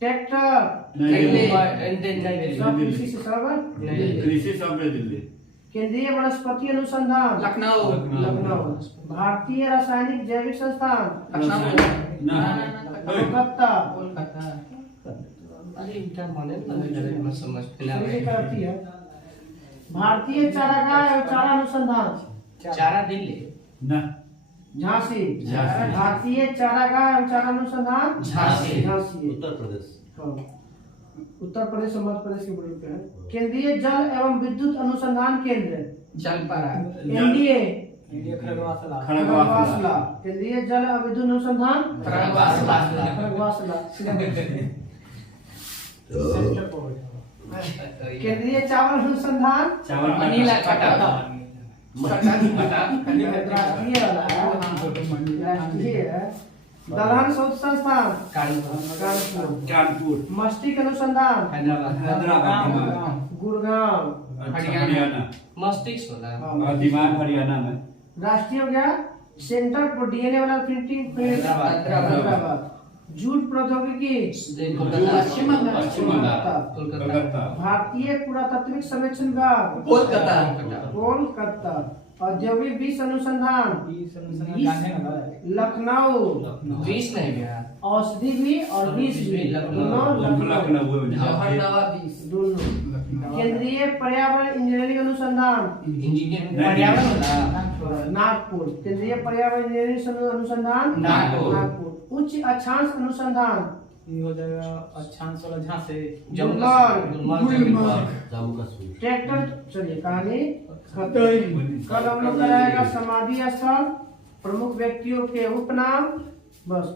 ट्रैक्टर सब कृषि से सब है? कृषि सब दिल्ली। केंद्रीय वनस्पति अनुसंधान लखनऊ। भारतीय रासायनिक जैविक संस्थान ना कोलकाता। अरे इनका माने मैं समझ ये करती है। भारतीय चारागाह एवं चारा अनुसंधान चारा दिल्ली ना झांसी। झांसी। भारतीय चारागाह एवं चारा अनुसंधान झांसी। उत्तर प्रदेश उत्तर प्रदेश और मध्य प्रदेश के बॉर्डर पे है। केंद्रीय जल एवं विद्युत अनुसंधान केंद्र जलपरा। एनडीए खड़गवासला। खड़गवासला। केंद्रीय जल एवं विद्युत अनुसंधान खड़गवासला। खड़गवासला। केंद्रीय चावल अनुसंधान चावल अनिला कटक। राष्ट्रीय वाला है। राष्ट्रीय है। दलहन शोध संस्थान कानपुर। मस्तिष्क अनुसंधान हैदराबाद। गुड़गांव। हरियाणा। मस्तिष्क वाला और दिमाग हरियाणा में। राष्ट्रीय हो गया सेंटर फॉर डीएनए वाला प्रिंटिंग हैदराबाद। जूट प्रौद्योगिकी पश्चिम बंगाल। कोलकाता। भारतीय पुरातात्विक सर्वेक्षण विभाग कोलकाता। औद्योगिक विष अनुसंधान लखनऊ। 20 नहीं गया औषधि भी और विष भी दोनों लखनऊ दोनों। केंद्रीय पर्यावरण इंजीनियरिंग अनुसंधान इंजीनियर पर्यावरण वाला नागपुर। केंद्रीय पर्यावरण इंजीनियरिंग अनुसंधान नागपुर। उच्च अक्षांश अनुसंधान अक्षांश वाला झांसे गुलमर्ग। जम्मू कश्मीर ट्रैक्टर। चलिए कहानी कल हम लोग कराएगा समाधि स्थल प्रमुख व्यक्तियों के उपनाम बस।